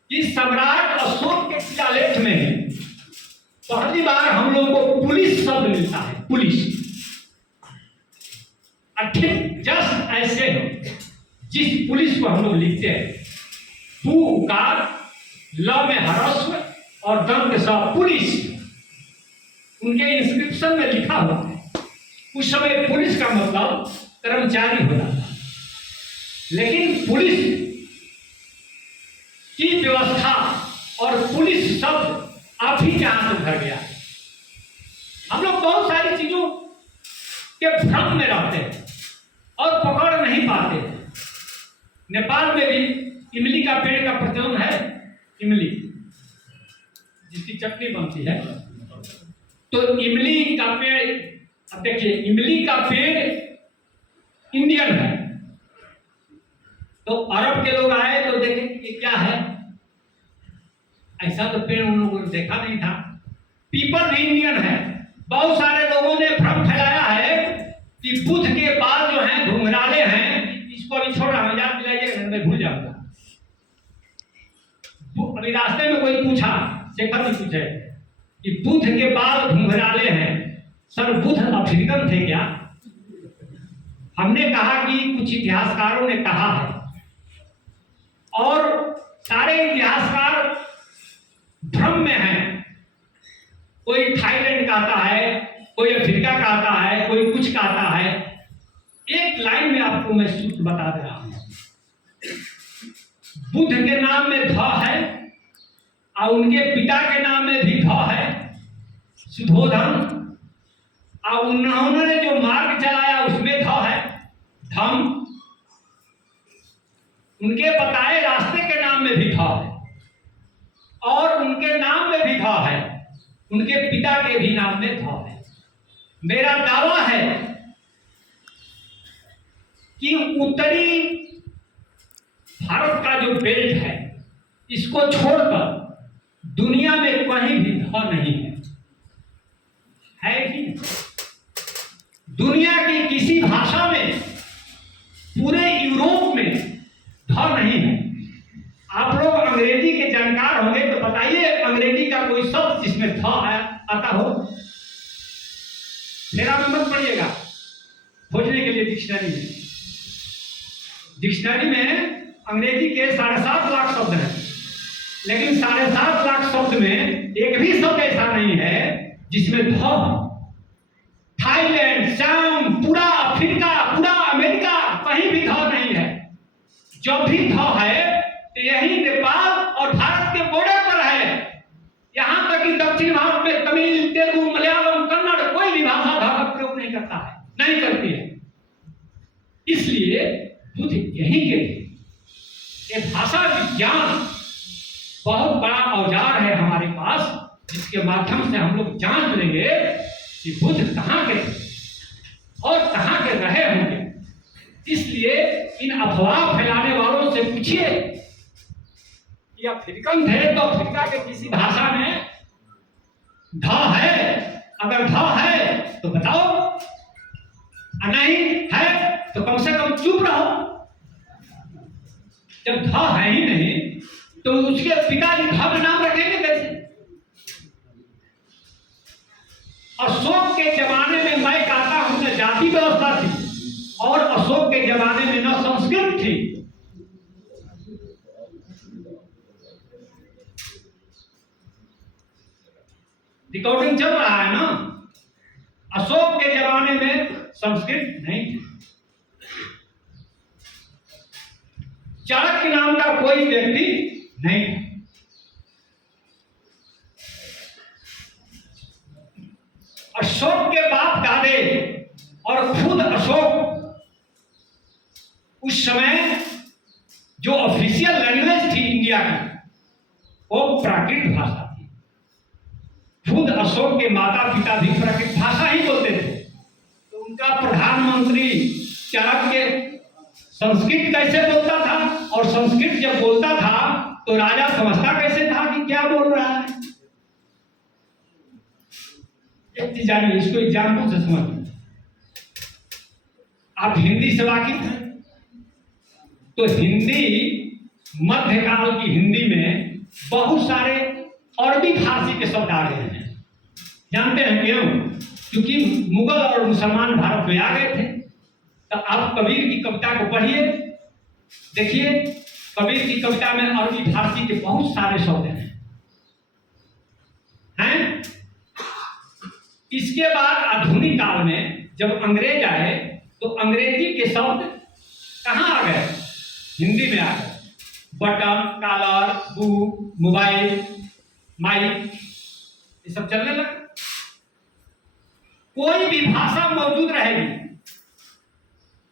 कि सम्राट अशोक के शिलालेख में पहली बार हम लोग को पुलिस शब्द मिलता है। पुलिस ठीक जस्ट ऐसे हो जिस पुलिस को हम लोग लिखते हैं, पू का ल में ह्रस्व और दंत सा पुलिस, उनके इंस्क्रिप्शन में लिखा हुआ है। उस समय पुलिस का मतलब कर्मचारी होता था, लेकिन पुलिस की व्यवस्था और पुलिस शब्द आप ही के हाथ में भर गया। हम लोग बहुत सारी चीजों के भ्रम में रहते हैं और पकड़ नहीं पाते। नेपाल में भी इमली का पेड़ का प्रचलन है। इमली जिसकी चटनी बनती है, तो इमली का पेड़, अब देखिए इमली का पेड़ इंडियन है, तो अरब के लोग आए तो देखे ये क्या है, ऐसा तो पेड़ उन लोगों ने देखा नहीं था। पीपल भी इंडियन है। बहुत सारे लोगों ने भ्रम फैलाया है कि बुद्ध के बाल जो हैं घुंघराले हैं, इसको अभी छोड़ रहा हूं, याद दिलाइएगा, मैं भूल जाऊंगा। अभी रास्ते में कोई पूछा, शेखर ने पूछे कि बुद्ध के बाल घुंघराले हैं, सर बुद्ध अफ्रीकन थे क्या? हमने कहा कि कुछ इतिहासकारों ने कहा है, और सारे इतिहासकार भ्रम में हैं। कोई थाईलैंड कहता है, कोई अफ्रीका कहता है, कोई कुछ कहता है। एक लाइन में आपको मैं सूत्र बता दे रहा हूं। बुद्ध के नाम में ध है और उनके पिता के नाम में भी ध है, सुधोधन, और उन्होंने जो मार्ग चलाया उसमें ध है, धम। उनके बताए रास्ते के नाम में भी ध है, और उनके नाम में भी ध है, उनके पिता के भी नाम में ध है। मेरा दावा है कि उत्तरी भारत का जो बेल्ट है, इसको छोड़कर दुनिया में कहीं भी ध नहीं है कि दुनिया की किसी भाषा में, पूरे यूरोप में ध नहीं है। आप लोग अंग्रेजी के जानकार होंगे तो बताइए अंग्रेजी का कोई शब्द जिसमें ध आता हो। मेरा में मत पढ़िएगा, खोजने के लिए डिक्शनरी में अंग्रेजी के 7.5 लाख शब्द हैं, लेकिन 7.5 लाख शब्द में एक भी शब्द ऐसा नहीं है जिसमें ध। थाईलैंड, शाम, पूरा अफ्रीका, पूरा अमेरिका, कहीं भी ध नहीं है। जब भी ध है तो यही नेपाल और भारत के बॉर्डर पर है। यहां तक कि दक्षिण भारत में तमिल, तेलुगु, मलयालम, कन्नड़, कोई भी भाषा ध का प्रयोग नहीं करता है, नहीं करती है। इसलिए बुद्ध यही के थे। ये भाषा विज्ञान बहुत बड़ा औजार है हमारे पास, जिसके माध्यम से हम लोग जांच लेंगे कि बुद्ध कहाँ के थे और कहाँ के रहे होंगे। इसलिए इन अफवाह फैलाने वालों से पूछिए कि अफ्रीकन थे तो अफ्रीका के किसी भाषा में ध है? अगर ध है तो बताओ, नहीं है तो कम से कम चुप रहो। जब ध है ही नहीं तो उसके पिताजी ध का नाम रखेंगे कैसे? अशोक के जमाने में मैं कहता हूं न जाति व्यवस्था थी, और अशोक के जमाने में न संस्कृत थी। रिकॉर्डिंग चल रहा है ना? अशोक के जमाने में संस्कृत नहीं थी। चाणक्य नाम का कोई व्यक्ति नहीं था। अशोक के बाप दादे और खुद अशोक, उस समय जो ऑफिशियल लैंग्वेज थी इंडिया की वो प्राकृत भाषा थी। खुद अशोक के माता पिता भी प्राकृत भाषा ही बोलते थे। तो उनका प्रधानमंत्री चाणक्य संस्कृत कैसे बोलता था? और संस्कृत जब बोलता था तो राजा समझता कैसे था कि क्या बोल रहा है? एक चीज जानिए, इसको एग्जाम्पल से समझिए। आप हिंदी से वाकिफ हैं, तो हिंदी मध्यकाल की हिंदी में बहुत सारे अरबी फारसी के शब्द आ गए हैं। जानते हैं क्यों? क्योंकि मुगल और मुसलमान भारत में आ गए थे। तो आप कबीर की कविता को पढ़िए, देखिए कबीर की कविता में अरबी फारसी के बहुत सारे शब्द हैं। इसके बाद आधुनिक काल में जब अंग्रेज आए तो अंग्रेजी के शब्द कहाँ आ गए? हिंदी में आ गए। Button, collar, book, mobile, mike, ये सब चलने लगा। कोई भी भाषा मौजूद रहेगी।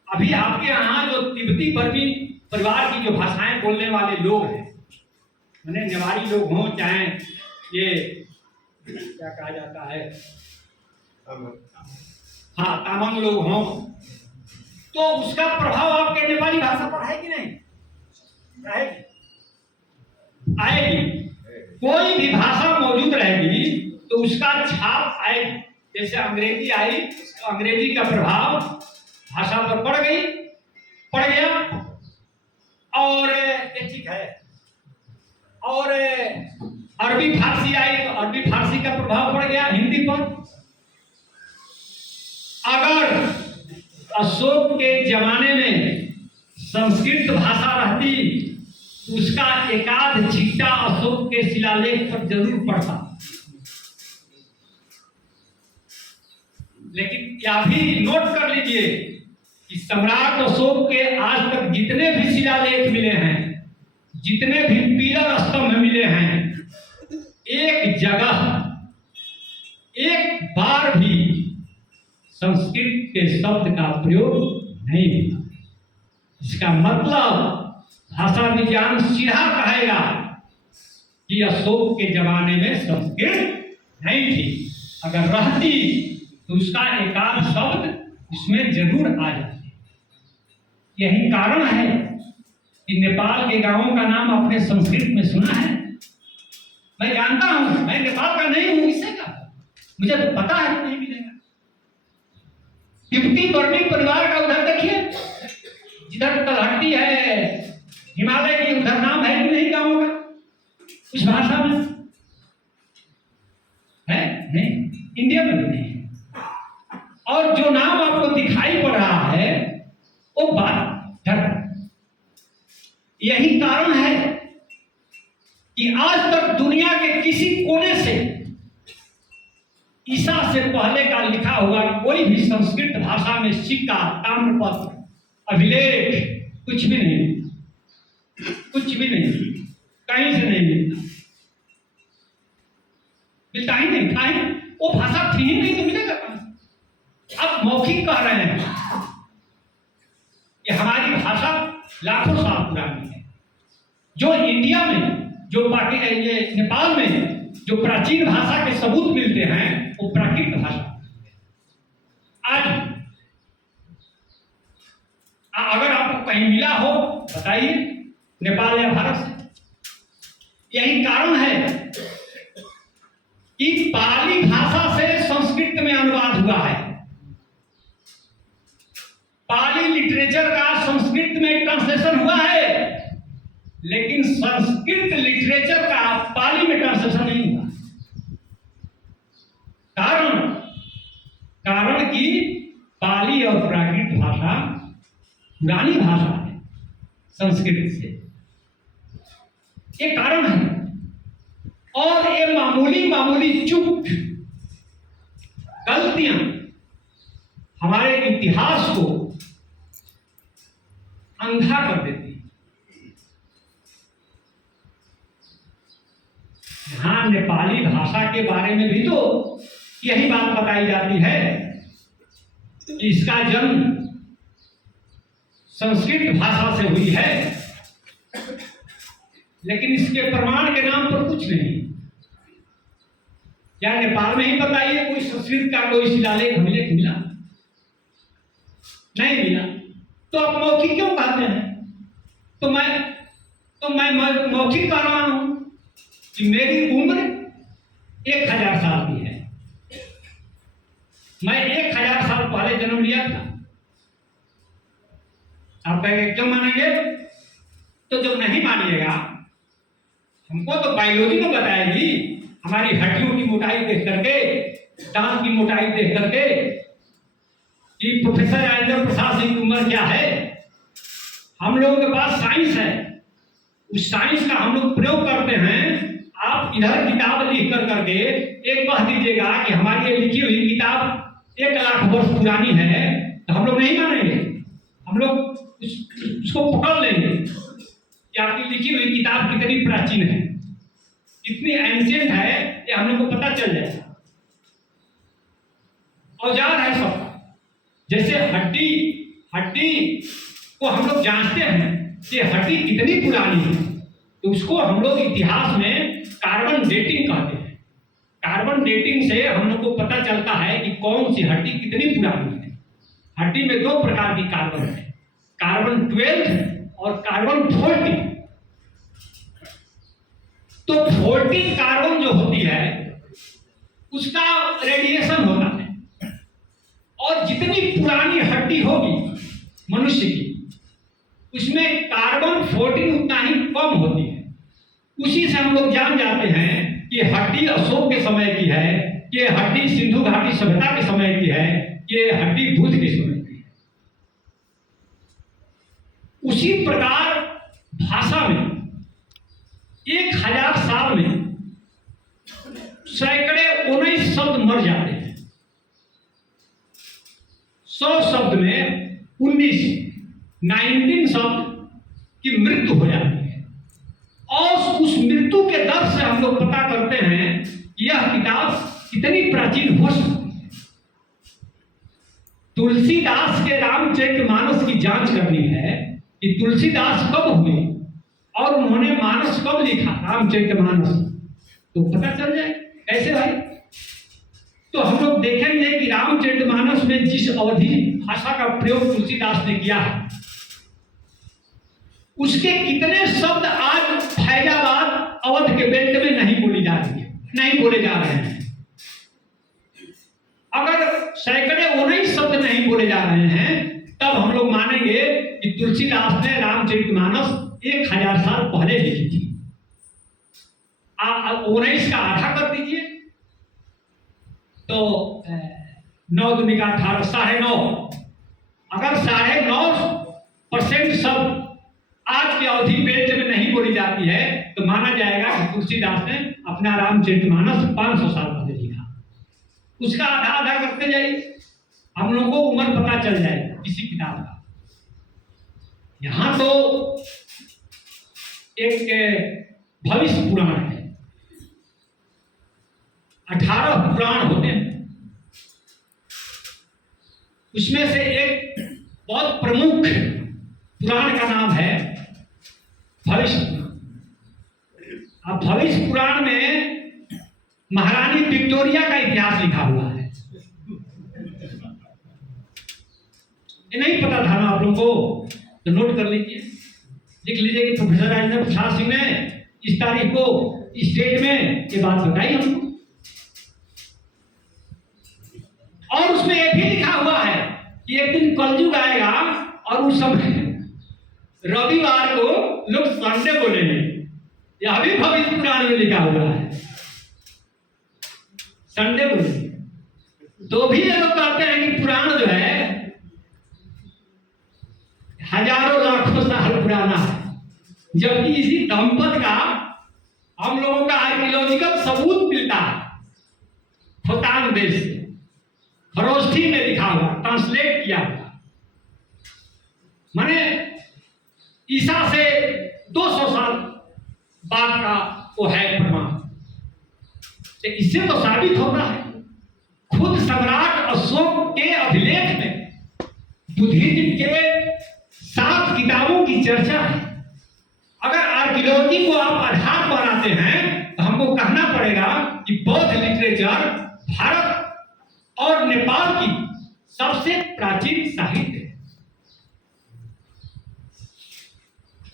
अभी आपके यहाँ जो तिब्बती बर्मी परिवार की जो भाषाएं बोलने वाले लोग हैं, मैंने नेवारी लोग हों, चाहे ये क्या कहा जाता है, हाँ तामांग लोग हों, तो उसका प्रभाव आपके नेपाली भाषा पर है कि नहीं? रहेगी, आएगी। कोई भी भाषा मौजूद रहेगी तो उसका छाप आएगी। जैसे अंग्रेजी आई तो अंग्रेजी का प्रभाव भाषा पर पड़ गया, और ये ठीक है। और अरबी फारसी आई तो अरबी फारसी का प्रभाव पड़ गया हिंदी पर। अगर अशोक के जमाने में संस्कृत भाषा रहती तो उसका एकाध छिट्टा अशोक के शिलालेख पर जरूर पड़ता। लेकिन यह भी नोट कर लीजिए कि सम्राट अशोक के आज तक जितने भी शिलालेख मिले हैं, जितने भी पिलर स्तंभ मिले हैं, एक जगह एक बार भी संस्कृत के शब्द का प्रयोग नहीं हुआ। इसका मतलब भाषा विज्ञान सीधा कहेगा कि अशोक के जमाने में संस्कृत नहीं थी। अगर रहती तो उसका एकाध शब्द इसमें जरूर आ जाते। यही कारण है कि नेपाल के गांवों का नाम आपने संस्कृत में सुना है। मैं जानता हूं, मैं नेपाल का नहीं हूं, इससे का मुझे तो पता है कि नहीं मिलेगा। तिब्बती बर्मी परिवार का उधर देखिए, जिधर तलहट्टी है, हिमालय की, उधर नाम है कि नहीं गांवों का? उस भाषा में है नहीं, इंडिया में भी नहीं है। और जो नाम आपको दिखाई पड़ रहा है वो बात धर। यही कारण है कि आज तक दुनिया के किसी कोने से ईसा से पहले का लिखा हुआ कोई भी संस्कृत भाषा में सिक्का, ताम्रपत्र, अभिलेख कुछ भी नहीं, कुछ भी नहीं, कहीं से नहीं मिलता, मिलता ही नहीं था। वो भाषा थी ही नहीं तो मिलेगा कहां? आप मौखिक कह रहे हैं कि हमारी भाषा लाखों साल पुरानी है। जो इंडिया में, जो ये नेपाल में जो प्राचीन भाषा के सबूत मिलते हैं वो प्राकृत भाषा। आज अगर आपको कहीं मिला हो बताइए, नेपाल या भारत से। यही कारण है कि पाली भाषा से संस्कृत में अनुवाद हुआ है। पाली लिटरेचर का संस्कृत में ट्रांसलेशन हुआ है, लेकिन संस्कृत लिटरेचर का पाली में ट्रांसलेशन नहीं हुआ। कारण कि पाली और प्राकृत भाषा पुरानी भाषा है संस्कृत से, ये कारण है। और ये मामूली चूक, गलतियां हमारे इतिहास को अंधा कर देती है। यहां नेपाली भाषा के बारे में भी तो यही बात बताई जाती है कि इसका जन्म संस्कृत भाषा से हुई है, लेकिन इसके प्रमाण के नाम पर कुछ नहीं। क्या नेपाल में ही बताइए कोई संस्कृत का कोई शिलालेख अभिलेख मिला? नहीं मिला। तो आप मौखिक क्यों कहते हैं? तो मैं मौखिक कह रहा हूं कि मेरी उम्र 1000 साल की है। मैं 1000 साल पहले जन्म लिया था। आप कहेंगे क्यों मानेंगे? तो जब नहीं मानिएगा, हमको तो बायोलॉजी में बताएगी, हमारी हड्डियों की मोटाई देख करके, दांत की मोटाई देख करके कि प्रोफेसर राजेंद्र प्रसाद सिंह की उम्र क्या है। हम लोगों के पास साइंस है, उस साइंस का हम लोग प्रयोग करते हैं। आप इधर किताब लिख कर करके एक कह दीजिएगा कि हमारी ये लिखी हुई किताब 1 लाख वर्ष पुरानी है, तो हम लोग नहीं मानेंगे। हम लोग उसको पकड़ लेंगे कि आपकी लिखी हुई किताब कितनी प्राचीन है, कितनी एंशिएंट है, ये हम लोग को पता चल जाएगा। औजार है सबका। जैसे हड्डी को हम लोग जानते हैं कि हड्डी कितनी पुरानी है, तो उसको हम लोग इतिहास में कार्बन डेटिंग कहते हैं। कार्बन डेटिंग से हम लोग को पता चलता है कि कौन सी हड्डी कितनी पुरानी है। हड्डी में 2 प्रकार की कार्बन है, कार्बन 12 और कार्बन 14। तो 14 कार्बन जो होती है उसका रेडिएशन होता है, और जितनी पुरानी हड्डी होगी मनुष्य की, उसमें कार्बन 14 उतना ही कम होती है। उसी से हम लोग जान जाते हैं कि हड्डी अशोक के समय की है, कि हड्डी सिंधु घाटी सभ्यता के समय की है, कि हड्डी बुद्ध के समय की है। उसी प्रकार भाषा में 1000 साल में सैकड़े 19 शब्द मर जाते हैं। 100 शब्द में 19 शब्द की मृत्यु हो जाती है, और उस मृत्यु के दर से हम लोग पता करते हैं कि यह किताब कितनी प्राचीन हो सकती है। तुलसीदास के रामचरितमानस की जांच करनी है कि तुलसीदास कब हुए और उन्होंने मानस कब लिखा, रामचरितमानस, तो पता चल जाए। कैसे भाई? तो हम लोग देखेंगे कि रामचरितमानस में जिस अवधि भाषा का प्रयोग तुलसीदास ने किया है, उसके कितने शब्द आज फैजाबाद अवध के बेल्ट में नहीं बोली जा रही है, नहीं बोले जा रहे हैं। अगर सैकड़े 19 शब्द नहीं बोले जा रहे हैं, तब हम लोग मानेंगे कि तुलसीदास ने रामचरितमानस 1000 साल पहले लिखी थी। आप 19 का आधा कर दीजिए तो 9 दूनी का 18, 9.5। अगर 9.5% शब्द आज की अवधि बेल्ट में नहीं बोली जाती है, तो माना जाएगा कि तुलसीदास ने अपना रामचरितमानस 500 साल पहले लिखा। उसका आधा आधा करते जाइए, हम लोगों को उम्र पता चल जाएगा किसी किताब का। यहां तो एक भविष्य पुराण है, 18 पुराण होते हैं। उसमें से एक बहुत प्रमुख पुराण का नाम है भविष्य पुराण। अब भविष्य पुराण में महारानी विक्टोरिया का इतिहास लिखा हुआ है। ये नहीं पता था ना आप लोगों को, तो नोट कर लीजिए, लिख लीजिए कि प्रोफेसर राजेंद्र प्रसाद सिंह ने इस तारीख को इस डेट में ये बात बताई हमको। और उसमें यह भी लिखा हुआ है कि एक दिन कलयुग आएगा और उस समय रविवार को लोग संडे बोलेंगे। यह भी भविष्य पुराण में लिखा हुआ है, संडे बोलेंगे। तो भी ये लोग कहते हैं कि पुराण जो है हजारों लाखों साल पुराना है, जबकि इसी दंपत का हम लोगों का आर्कियोलॉजिकल सबूत मिलता है खोतान देश से, खरोष्ठी में लिखा हुआ, ट्रांसलेट किया हुआ। माने ईसा से 200 साल बाद का वो है प्रमाण। तो इससे तो साबित होता है, खुद सम्राट अशोक के अभिलेख में बुद्धिज्म के 7 किताबों की चर्चा है। अगर आर्कियोलॉजी को आप आधार बनाते हैं, तो हमको कहना पड़ेगा कि बौद्ध लिटरेचर भारत और नेपाल की सबसे प्राचीन साहित्य है।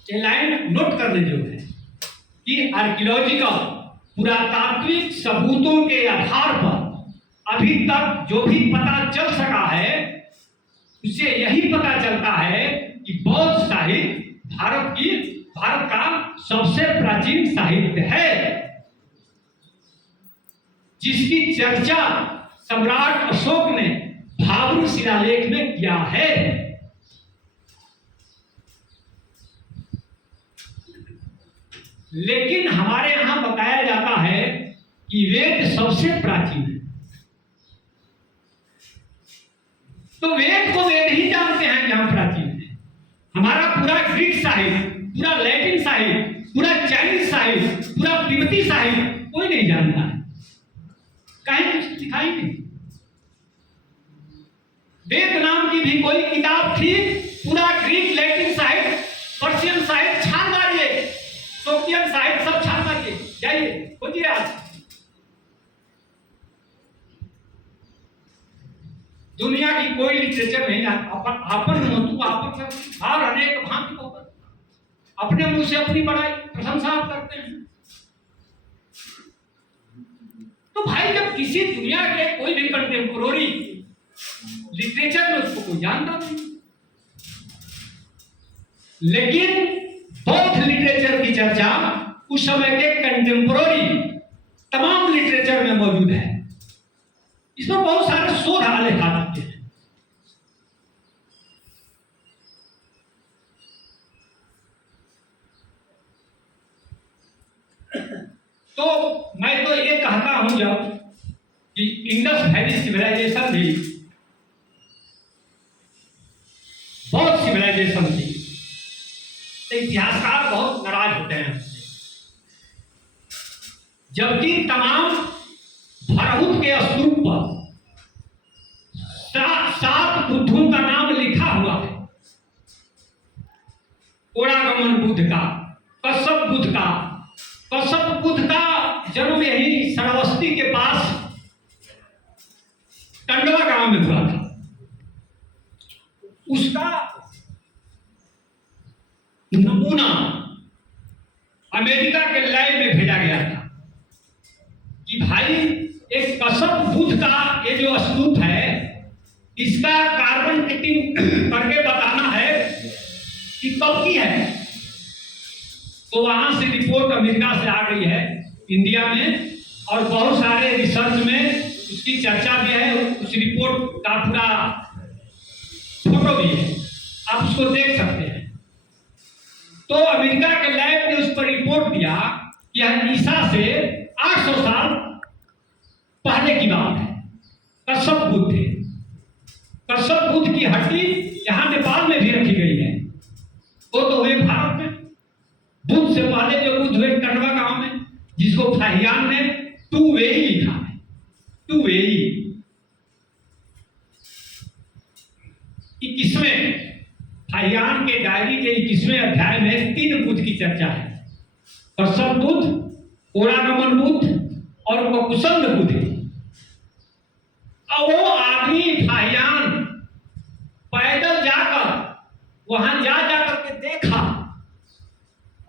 ये लाइन नोट करने योग्य है कि आर्कियोलॉजिकल पुरातात्विक सबूतों के आधार पर अभी तक जो भी पता चल सका है उससे यही पता चलता है कि बौद्ध साहित्य भारत का सबसे प्राचीन साहित्य है, जिसकी चर्चा सम्राट अशोक ने भाब्र शिलालेख में किया है। लेकिन हमारे यहां बताया जाता है कि वेद सबसे प्राचीन है, तो वेद को वेद ही जानते हैं कि हम प्राचीन हैं। हमारा पूरा ग्रीक साहित्य, पूरा लैटिन साहित्य, पूरा चाइनीज साहित्य, पूरा तिब्बती साहित्य कोई नहीं जानता है, कहीं कुछ दिखाई नहीं। वेद नाम की भी कोई किताब थी, पूरा ग्रीक लैटिन साहित्य, पर्शियन साहित्य छान मारिए, सोवियत साहित्य सब छान मारिए, जाइए खोजिए आज। दुनिया की कोई लिटरेचर नहीं अपन महत्व आपन और अनेक भांति को अपने मुंह से अपनी बड़ाई प्रशंसा करते हैं। तो भाई जब किसी दुनिया के कोई भी कंटेम्पोररी लिटरेचर में उसको कोई जानता नहीं, लेकिन बौद्ध लिटरेचर की चर्चा उस समय के कंटेम्पोररी तमाम लिटरेचर में मौजूद है। इसमें बहुत सारे शोध आलेख आ चुके हैं। तो मैं तो ये कहता हूं जब कि इंडस वैली सिविलाइजेशन भी बहुत सिविलाइजेशन थी, तो इतिहासकार बहुत नाराज होते हैं, जबकि तमाम भरहुत के स्तूप पर 7 बुद्धों का नाम लिखा हुआ है। ओरागमन बुद्ध का, कश्यप बुद्ध का। कश्यप बुद्ध का जन्म यही श्रावस्ती के पास टंडवा गांव में हुआ था। उसका नमूना अमेरिका के लैब में भेजा गया था कि भाई एक कश्यप बुद्ध का ये जो स्तूप है, इसका कार्बन डेटिंग करके बताना है कि कब की है। तो वहां से रिपोर्ट अमेरिका से आ गई है इंडिया में, और बहुत सारे रिसर्च में उसकी चर्चा भी है। उस रिपोर्ट का पूरा फोटो भी है, आप उसको देख सकते हैं। तो अमेरिका के लैब ने उस पर रिपोर्ट दिया कि यह ईसा से 800 साल पहले की बात है। कश्यप बुद्ध थे। कश्यप बुद्ध की हड्डी यहाँ नेपाल में भी रखी गई है। वो तो हुए भारत में। बुद्ध से पहले जो बुद्ध हुए टंडवा गांव में, जिसको फाहियान ने टू वेई लिखा है। टू वेई 21वें फाहियान के डायरी के 21वें अध्याय में 3 बुद्ध की चर्चा है। कश्यप बुद्ध, ओरागमन बुद्ध और कुसंद बुद्ध। अब वो आदमी फाहियान पैदल जाकर वहां जा जाकर के देखा,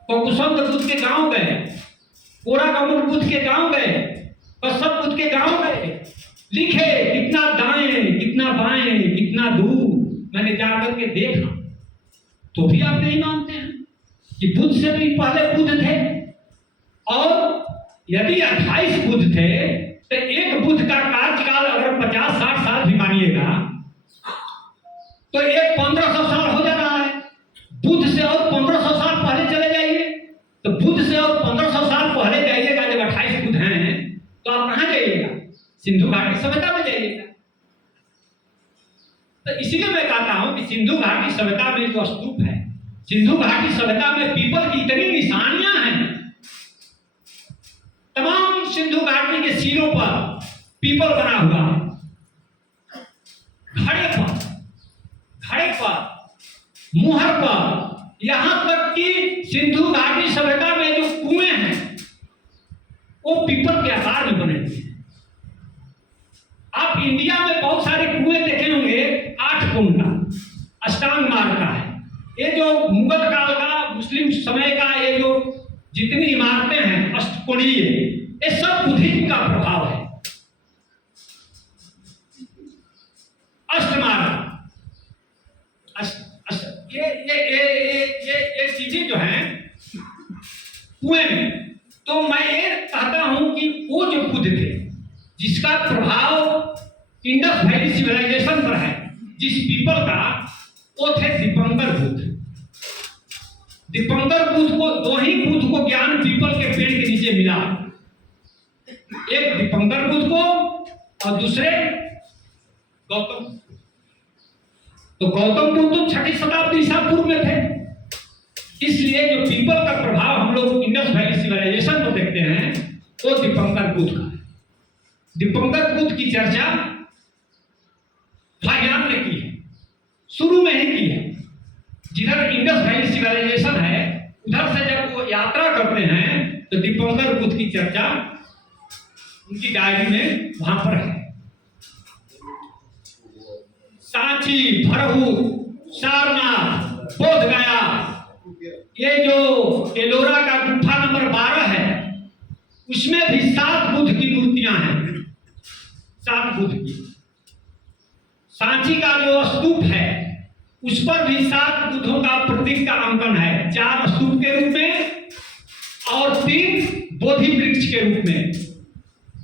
तो कुसंद बुद्ध के गांव गए, ओरागमन बुद्ध के गांव गए, कश्यप बुद्ध के गांव गए, लिखे कितना दाएं कितना बाएं कितना दूर मैंने जाकर के देखा। तो भी आप नहीं मानते हैं कि बुद्ध से भी पहले बुद्ध थे। और यदि 28 बुद्ध थे तो एक बुद्ध का कार्यकाल अगर 50-60 साल भी मानिएगा तो एक 1500 साल हो जा रहा है। बुद्ध से और 1500 साल पहले चले जाइए, तो बुद्ध से और 1500 साल पहले जाइएगा। जब 28 बुद्ध हैं तो आप कहां जाइएगा? सिंधु घाटी सभ्यता में जाइएगा। तो इसलिए मैं कहता हूं कि सिंधु घाटी सभ्यता में जो स्तूप है, सिंधु घाटी सभ्यता में पीपल की इतनी निशानियां हैं। तमाम सिंधु घाटी के सिरों पर पीपल बना हुआ है। घड़े पर, मुहर पर, यहां तक कि सिंधु घाटी सभ्यता में जो कुएं हैं वो पीपल के आकार में बने हुए हैं। आप इंडिया में बहुत सारे कुएं देखे होंगे 8 कोण का, अष्टांग मार्ग का है। ये जो मुगल काल का, मुस्लिम समय का ये जो जितनी इमारतें हैं अष्टकोणीय, ये सब बुद्धिज्म का प्रभाव है। चीजें जो हैं कुएं में। तो मैं ये कहता हूं कि वो जो बुद्ध थे जिसका प्रभाव इंडस वैली सिविलाइजेशन पर है, जिस पीपल का, वो थे दीपंकर बुद्ध। दीपंकर बुद्ध को, दो ही बुद्ध को ज्ञान पीपल के पेड़ के नीचे मिला, एक दीपंकर बुद्ध को और दूसरे गौतम। तो गौतम बुद्ध तो 6वीं शताब्दी ईसा पूर्व में थे, इसलिए जो पीपल का प्रभाव हम लोग इंडस वैली सिविलाइजेशन को देखते हैं तो दीपंकर बुद्ध का है। दीपंकर बुद्ध की चर्चा फाहियान ने की है, शुरू में ही की है। जिधर इंडस वैली सिविलाइजेशन है उधर से जब वो यात्रा करते हैं तो दीपंकर बुद्ध की चर्चा उनकी डायरी में वहां पर है। सांची, भरहू, सारनाथ, बोध गया, ये जो एलोरा का गुफा नंबर 12 है उसमें भी 7 बुद्ध की मूर्तियां हैं, 7 बुद्ध की। सांची का जो स्तूप है उस पर भी 7 बुद्धों का प्रतीक का अंकन है, 4 स्तूप के रूप में और 3 बोधि वृक्ष के रूप में।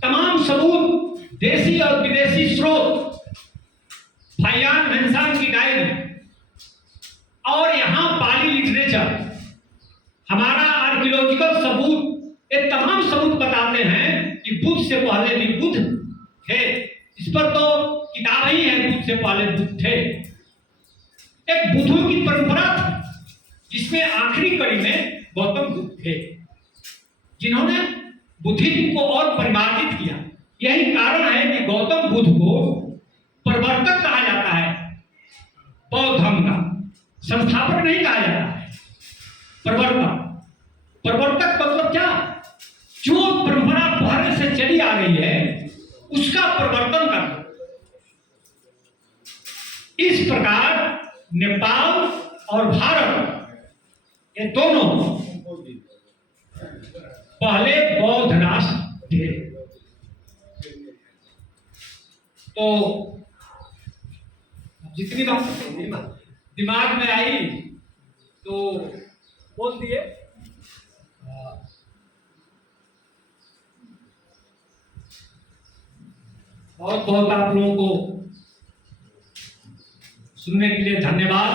तमाम सबूत, देशी और विदेशी स्रोत, फाहियान मेंसान की डायरी और यहाँ पाली लिटरेचर, हमारा आर्कियोलॉजिकल सबूत, ये तमाम सबूत बताते हैं कि बुद्ध से पहले भी बुद्ध थे। इस पर तो किताब ही है, बुद्ध से पहले बुद्ध थे। एक बुद्धों की परंपरा थी जिसमें आखिरी कड़ी में गौतम बुद्ध थे, जिन्होंने बुद्धिज्म को और परिमार्जित किया। यही कारण है कि गौतम बुद्ध को प्रवर्तक कहा जाता है, बौद्ध धर्म का संस्थापक नहीं कहा जाता है, प्रवर्तक। प्रवर्तक मतलब क्या? जो परंपरा पहले से चली आ रही है उसका प्रवर्तन करना। इस प्रकार नेपाल और भारत ये दोनों पहले बौद्ध राष्ट्र थे। तो जितनी बात दिमाग में आई तो बोल दिए। बहुत बहुत आप लोगों को सुनने के लिए धन्यवाद।